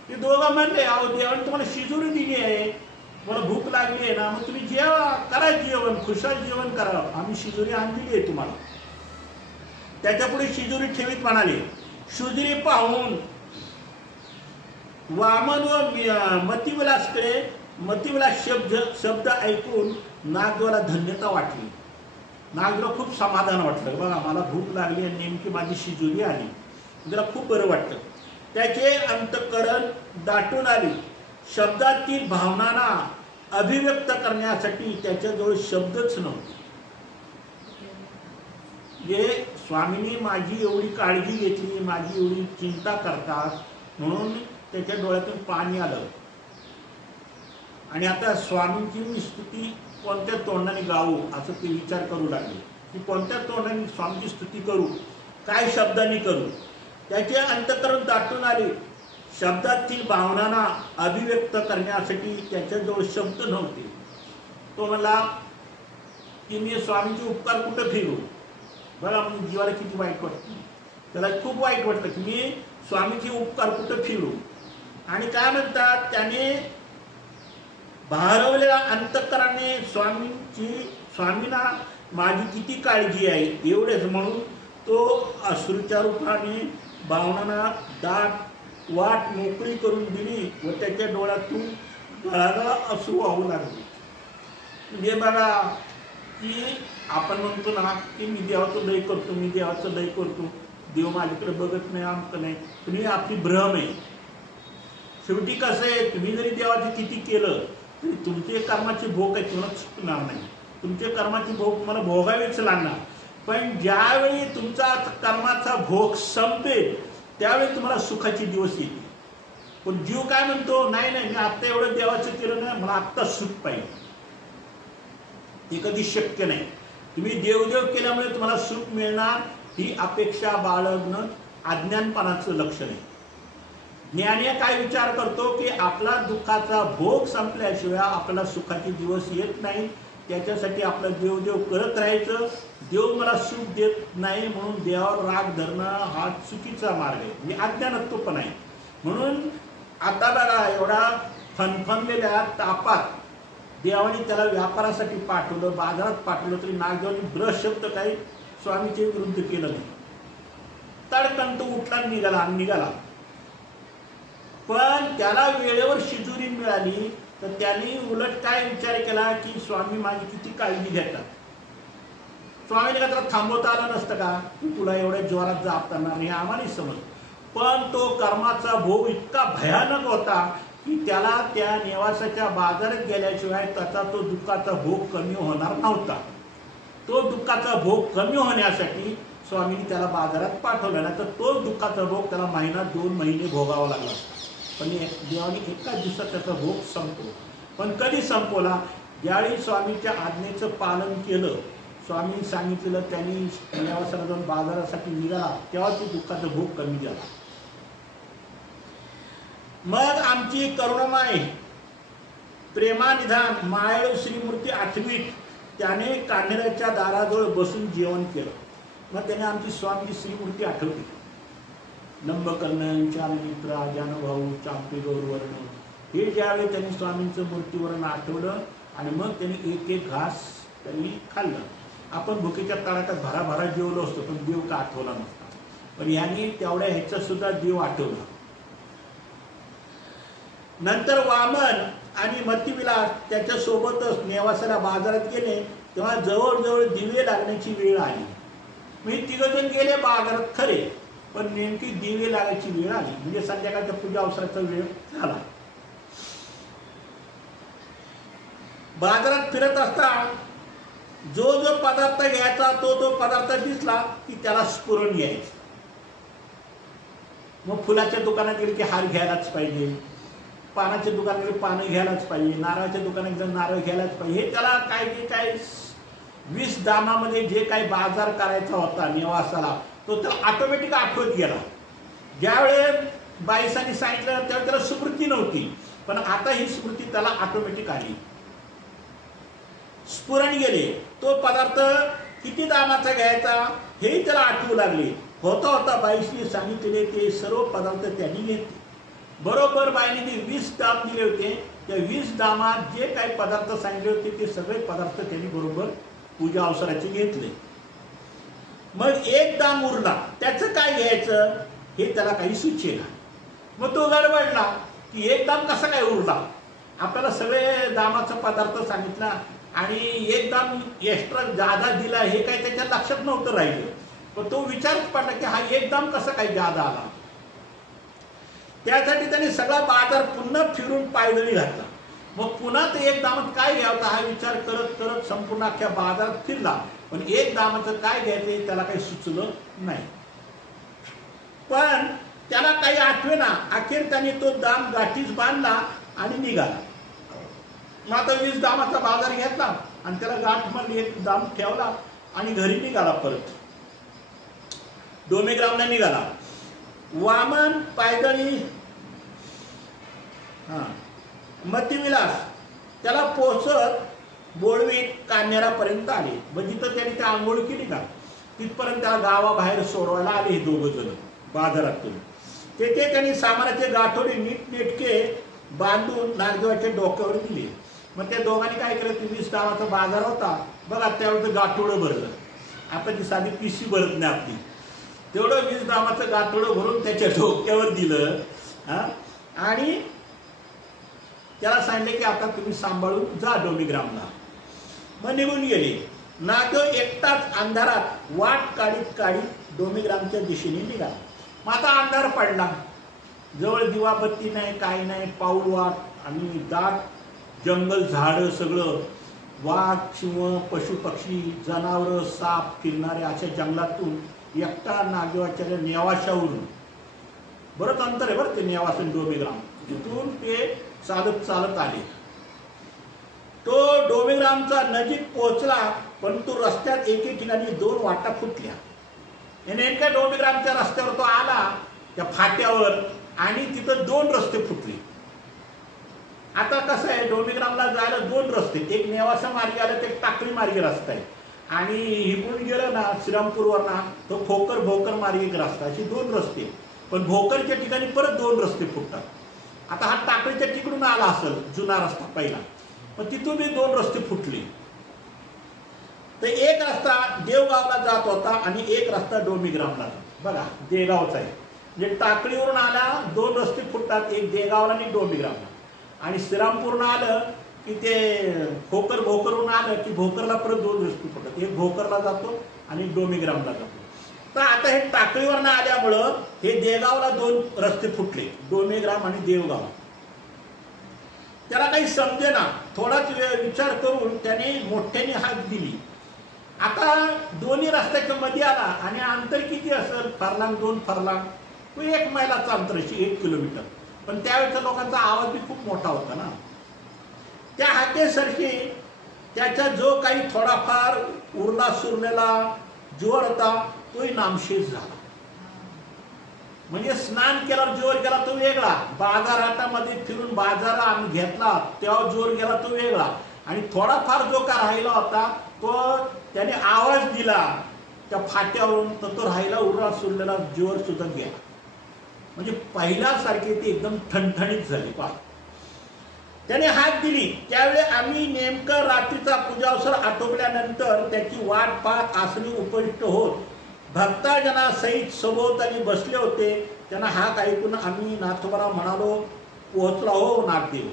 ते दोघं म्हणले अहो देवाने तुम्हाला शिजोरी दिली आहे, मला भूक लागली आहे ना, मग तुम्ही जेवा, करा जेवण, खुशाल जेवण करा, आम्ही शिजोरी आणलेली आहे तुम्हाला. त्याच्यापुढे शिजोरी ठेवीत म्हणाले. शिजोरी पाहून वामन व मतिविलास शब्द ऐकून नागदेवाला धन्यता वाटली. नागदेवाला खूप समाधान वाटलं. बघा मला भूक लागली आणि नेमकी माझी शिजोरी आली, त्याला खूप बरं वाटतं. त्याचे अंतःकरण दाटून आली. शब्दातील भावनांना अभिव्यक्त करण्यासाठी त्याच्याजवळ शब्दच नव्हते. जे स्वामींनी माझी एवढी काळजी घेतली, माझी एवढी चिंता करतात म्हणून त्याच्या डोळ्यातून पाणी आलं. आणि आता स्वामींची मी स्तुती कोणत्या तोंडाने गाऊ असं ते विचार करू लागले की कोणत्या तोंडाने स्वामींची स्तुती करू, काय शब्दांनी करू. त्याचे अंतःकरण दाटून आले. शब्दातील भावनांना अभिव्यक्त करण्यासाठी त्याच्याजवळ शब्द नव्हते. तो म्हणला की मी स्वामींचे उपकार कुठं फिरू. बघा म्हणजे जीवाला किती वाईट वाटतं. त्याला खूप वाईट वाटलं की मी स्वामींचे उपकार कुठं फिरू. आणि काय म्हणतात, त्याने भारवलेल्या अंतःकरणाने स्वामींना माझी किती काळजी आहे एवढेच म्हणून तो अश्रूच्या रूपाने भावनांना दाट वाट मोकळी करून दिली व त्याच्या डोळ्यातून गळागळा अश्रू वाहू लागले. म्हणजे बघा की आपण म्हणतो ना की मी देवाचं लय करतो, मी देवाचं लय करतो, देव माझ्याकडे बघत नाही, आमचं नाही. तुम्ही आपली भ्रम आहे. शेवटी कसं आहे, तुम्ही जरी देवाचं किती केलं तरी तुमचे कर्माचे भोग काही तुम्हाला चुकणार नाही. तुमचे कर्माचे भोग तुम्हाला भोगावेच लागणार. पण ज्यावेळी तुमचा कर्माचा भोग संपेल त्यावेळी तुम्हाला सुखाचे दिवस येतील. पण जीव काय म्हणतो, नाही नाही मी आत्ता एवढं देवाचं केलं नाही, मला आत्ता सुख पाहिजे. हे कधी शक्य नाही. तुम्ही देवदेव केल्यामुळे तुम्हाला सुख मिळणार ही अपेक्षा बाळगणं अज्ञानपणाचं लक्षण आहे. ज्ञानी काय विचार करतो की आपला दुःखाचा भोग संपल्याशिवाय आपल्याला सुखाचे दिवस येत नाही, त्याच्यासाठी आपलं देवदेव करत राहायचं. देव मला सुख देत नाही म्हणून देवावर राग धरणं हा चुकीचा मार्ग आहे, म्हणजे अज्ञानत्व पण आहे. म्हणून आता बघा एवढा फनफनलेल्या तापात देवाने त्याला व्यापारासाठी पाठवलं, बाजारात पाठवलं, तरी नागदेवाने ब्रश शब्द काही स्वामीचे विरुद्ध केलं नाही. तडकन तो उठला निघाला. पण त्याला वेळेवर शिजोरी मिळाली तर त्याने उलट काय विचार केला की स्वामी माझी किती काळजी घेतात. स्वामीने का त्याला थांबवता आलं नसतं का, तुला एवढ्या जोरात जाप करणार नाही, आम्हाला समज. पण तो कर्माचा भोग इतका भयानक होता की त्याला त्या नेवासाच्या बाजारात गेल्याशिवाय त्याचा तो दुःखाचा भोग कमी होणार नव्हता. तो दुःखाचा भोग कमी होण्यासाठी स्वामींनी त्याला बाजारात पाठवला, नाही तर तो दुःखाचा भोग त्याला महिना 2 महिने भोगावा लागला. पण देवाने एकाच दिवसात त्याचा भोग संपतो. पण कधी संपवला, ज्यावेळी स्वामींच्या आज्ञेचं पालन केलं, स्वामींनी सांगितलेलं त्यांनी नेवासाला जाऊन बाजारासाठी निघाला, तेव्हा तो दुःखाचा भोग कमी झाला. मग आमची करुणामाय प्रेमानिधान मायाळू श्रीमूर्ती आठवीत त्याने कान्हेराच्या दाराजवळ बसून जेवण केलं. मग त्याने आमची स्वामीची श्रीमूर्ती आठवली. नंबकर्ण, चालमित्रा, जानभाऊ, चांपे गौरवर्ण हे ज्यावेळी त्यांनी स्वामींचं मूर्तीवरून आठवलं आणि मग त्यांनी एक एक घास त्यांनी खाल्लं. आपण भुकेच्या तडाख्यात भराभरा जेवलो असतो पण देव का आठवला नसता. पण यांनी तेवढ्या ह्याचा सुद्धा देव आठवला. नंतर वामन आणि मतिविलास त्याच्यासोबतच नेवासाला बाजारात गेले. तेव्हा जवळजवळ दिवे लागण्याची वेळ आली. मी तिघजण गेले बाजारात खरे, पण नेमकी दिवे लागायची वेळ आली, म्हणजे संध्याकाळच्या पूजा अवसराचा वेळ झाला. बाजारात फिरत असता जो जो पदार्थ घ्यायचा तो पदार्थ दिसला की त्याला स्फुरण यायचं. मग फुलाच्या दुकानात गेले की हार घ्यायलाच पाहिजे, पानाच्या दुकानाकडे पानं घ्यायलाच पाहिजे, नारळाच्या दुकानाकडे नारळ घ्यायलाच पाहिजे. हे त्याला काय 20 दामामध्ये जे काही बाजार करायचा होता नेवासाला, तो त्याला ऑटोमॅटिक आठवत गेला. ज्यावेळेस बाईसांनी सांगितलं त्यावेळेस त्याला स्मृती नव्हती, पण आता ही स्मृती त्याला ऑटोमॅटिक आली, स्फुरण गेले. तो पदार्थ किती दामाचा घ्यायचा हे त्याला आठवू लागले. होता बाईशी सांगितलेले ते सर्व पदार्थ त्यांनी घेतले. बरोबर बाईने ते 20 दाम दिले होते. त्या 20 दामात जे काही पदार्थ सांगितले होते ते सगळे पदार्थ त्यांनी बरोबर पूजा अवसराचे घेतले. मग एक दाम उरला, त्याचं काय घ्यायचं हे त्याला काही सुचेना. मग तो गडबडला की एक दाम कसा काय उरला, आपल्याला सगळे दामाचा पदार्थ सांगितला आणि एक दाम एक्स्ट्रा जादा दिला हे काही त्याच्या लक्षात नव्हतं राहिलं. पण तो विचारच पडला की हा एक दाम कसा काय जादा आला. त्यासाठी त्याने सगळा बाजार पुन्हा फिरून पायदळी घातला. मग पुन्हा ते एक दामात काय घ्यावं हा विचार करत करत संपूर्ण अख्ख्या बाजारात फिरला, पण एक दामाचं काय घ्यायचं त्याला काही सुचलं नाही. पण त्याला काही आठवेना. अखेर त्याने तो दाम गाठीच बांधला आणि निघाला. मग आता 20 दामाचा बाजार घेतला आणि त्याला गाठ मध्ये एक दाम ठेवला आणि घरी निघाला. परत डोमेग्रामला निघाला. वामन पायदळी मतिविलास त्याला पोहोचत बोळवीत कान्हेरापर्यंत आले. मग जिथं त्याने त्या आंघोळ केली का तिथपर्यंत त्याला गावाबाहेर सोडवायला आले हे दोघं जण बाजारातून. तेथे त्यांनी सामानाचे गाठोडे नीटनेटके बांधून नागदेवाच्या डोक्यावर दिले. मग त्या दोघांनी काय केलं, 20 दामाचा बाजार होता बघा, त्यावेळेस गाठोडं भरलं. आपण ती साधी पिशी भरत नाही आपली, तेवढं 20 दामाचं गाठोडं भरून त्याच्या डोक्यावर दिलं आणि त्याला सांगितले की आता तुम्ही सांभाळून जा डोमेग्रामला. मग निघून गेले. नागदेव एकटाच अंधारात वाट काढीत काढीत डोमेग्रामच्या दिशेने निघाला. मग आता अंधार पडला, जवळ दिवाबत्ती नाही, काही नाही, पाऊल वाट आणि दाट जंगल, झाडं सगळं. वाघ, सिंह, पशुपक्षी, जनावर, साप फिरणारे अशा जंगलातून एकटा नागदेवाच्या नेवाशावरून, बरंच अंतर आहे बरं ते नेवास आणि डोमेग्राम, तिथून ते चालत आले. तो डोमेग्रामचा नजीक पोहोचला, परंतु रस्त्यात एके ठिकाणी 2 वाटा फुटल्या. नेमक्या डोमेग्रामच्या रस्त्यावर तो आला त्या फाट्यावर आणि तिथं 2 रस्ते फुटले. आता कसं आहे, डोमेग्रामला जायला 2 रस्ते, एक नेवासा मार्गे आला ते टाकळी मार्गे रस्ता आहे आणि इकडून गेलं ना श्रीरामपूरवरना तो भोकर मार्गे एक रस्ता, असे 2 रस्ते. पण भोकरच्या ठिकाणी परत 2 रस्ते फुटतात. आता हा टाकळीच्या तिकडून आला असेल जुना रस्ता पहिला, पण तिथून 2 रस्ते फुटले. तर एक रस्ता देवगावला जात होता आणि एक रस्ता डोमेग्रामला. बघा देगावचा आहे, म्हणजे टाकळीवरून आला 2 रस्ते फुटतात, एक देगावला आणि डोमेग्रामला. आणि श्रीरामपूरनं आलं की ते भोकरवरून आलं की भोकरला परत 2 रस्ते फुटतात, एक भोकरला जातो आणि डोमेग्रामला जातो. तर आता हे टाकळीवरनं आल्यामुळं हे देगावला 2 रस्ते फुटले, डोमेग्राम आणि देवगाव. त्याला काही समजेना. थोडाच विचार करून त्याने मोठ्याने हाक दिली. आता दोन्ही रस्त्याच्या मध्ये आला आणि अंतर किती असेल, फरलांग 2 फरलांग, तो 1 मैलाचं अंतर, 1 किलोमीटर. पण त्यावेळेचा लोकांचा आवाज बी खूप मोठा होता ना. त्या हाकेसारखी त्याचा जो काही थोडाफार उरला सुरलेला जोर होता तोही नामशेष झाला. म्हणजे स्नान केल्यावर जोर गेला तो वेगळा, बाजारामध्ये फिरून बाजार आम्ही घेतला तेव्हा जोर गेला तो वेगळा, आणि थोडाफार जो का राहिला होता तो त्याने आवाज दिला त्या फाट्यावरून, तर तो राहिला उरला सुरलेला जोर सुद्धा गेला. म्हणजे पहिल्यासारखे ते एकदम ठणठणीत झाले. पहा, त्याने हात दिली त्यावेळी आम्ही नेमकं रात्रीचा पूजावसर आटोपल्यानंतर त्याची वाट पाहत आसनी उपविष्ट होत भक्तजनासहित सभोवताली बसले होते. त्यांना हाक ऐकून आम्ही नाथोबाला म्हणालो, पोहोचला हो नाथदेव.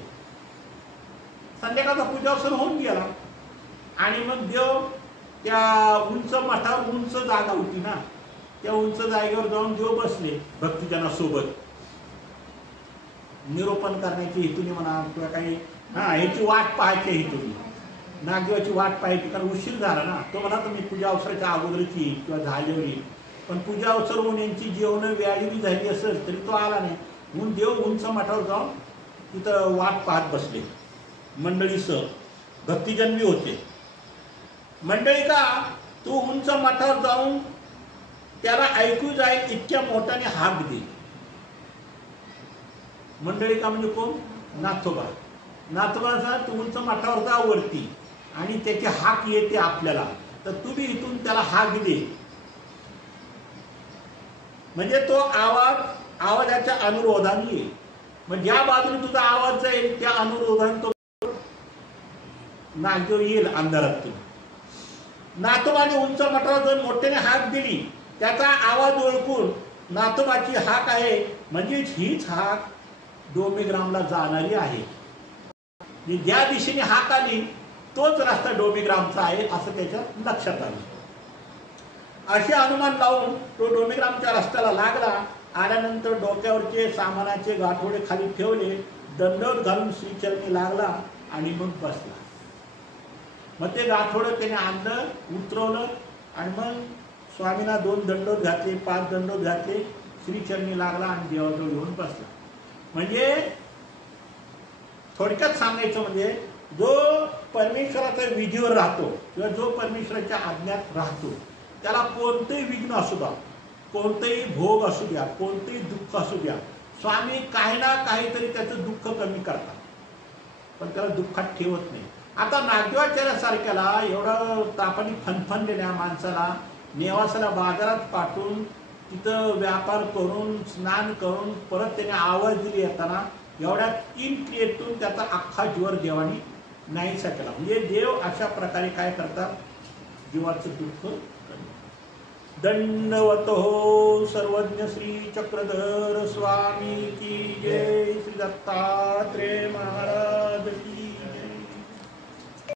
संध्याकाळचा पूजावसर होऊन गेला आणि मग देव त्या उंच मठावर, उंच जागा होती ना, त्या उंच जागेवर जाऊन देव बसले भक्तजनासोबत. निरोपण करण्याची हेतूने म्हणा किंवा काही ह्याची वाट पाहायची हेतूने, नागदेवाची वाट पाहायची, कारण उशीर झाला ना. तो म्हणा तुम्ही पूजा अवसराच्या अगोदरची किंवा झाल्यावरी, पण पूजा अवसर होऊन यांची जेवण व्याळी झाली असेल तरी तो आला नाही. म्हणून देव उंच मठावर जाऊन तिथं वाट पाहत बसले मंडळीसह, भक्तिजन होते. मंडळी का तू उंच मठावर जाऊन त्याला ऐकू जाईल इतक्या मोठ्याने हाक दे. मंडळी का म्हणजे कोण? नाथोबा. नाथोबाचा तू उंच मठावर जा वरती आणि त्याची हाक येते आपल्याला, तर तू बी इथून त्याला हाक दे. म्हणजे तो आवाजाच्या अनुरोधाने येईल. मग ज्या बाजूने तुझा आवाज जाईल त्या अनुरोधाने तो नागदेव येईल अंधारातून. नाथोबाने उंच मठावर जाऊन मोठ्याने हाक दिली, त्याचा आवाज ओळखून नाथोबाची हाक आहे म्हणजे हीच हाक डोंबेग्रामला जाणारी आहे. ज्या दिशेने हाक आली तोच रस्ता डोंबेग्रामचा आहे असं त्याच्या लक्षात आलं. असे अनुमान लावून तो डोंबेग्रामच्या रस्त्याला लागला. आल्यानंतर डोक्यावरचे सामानाचे गाठोडे खाली ठेवले, दंडवत घालून श्रीचरणी लागला आणि मग बसला. मग ते गाठोडं त्याने आणलं, उतरवलं आणि मग स्वामींना 2 दंडवत घातले, 5 दंडवत घातले, श्रीचरणी लागला आणि देवाजवळ येऊन बसला. म्हणजे थोडक्यात सांगायचं म्हणजे जो परमेश्वराच्या विधीवर राहतो किंवा जो परमेश्वराच्या आज्ञात राहतो त्याला कोणतेही विघ्न असू द्या, कोणतेही भोग असू द्या, कोणतेही दुःख असू द्या, स्वामी काही ना काहीतरी त्याचं दुःख कमी करतात, पण त्याला दुःखात ठेवत नाही. आता नागदेवाचार्यासारख्याला एवढं तापाने फनफनलेल्या माणसाला नेवासाला बाजारात पाठवून तिथं व्यापार करून स्नान करून परत त्याने आवाज दिली येताना एवढ्या 3 क्रियेतून त्याचा अख्खा जीवर देवाने नाहीसा केला. म्हणजे देव अशा प्रकारे काय करतात, जीवाचं दुःख. दंडवत हो सर्वज्ञ श्री चक्रधर स्वामी की जय. श्री दत्तात्रेय महाराज की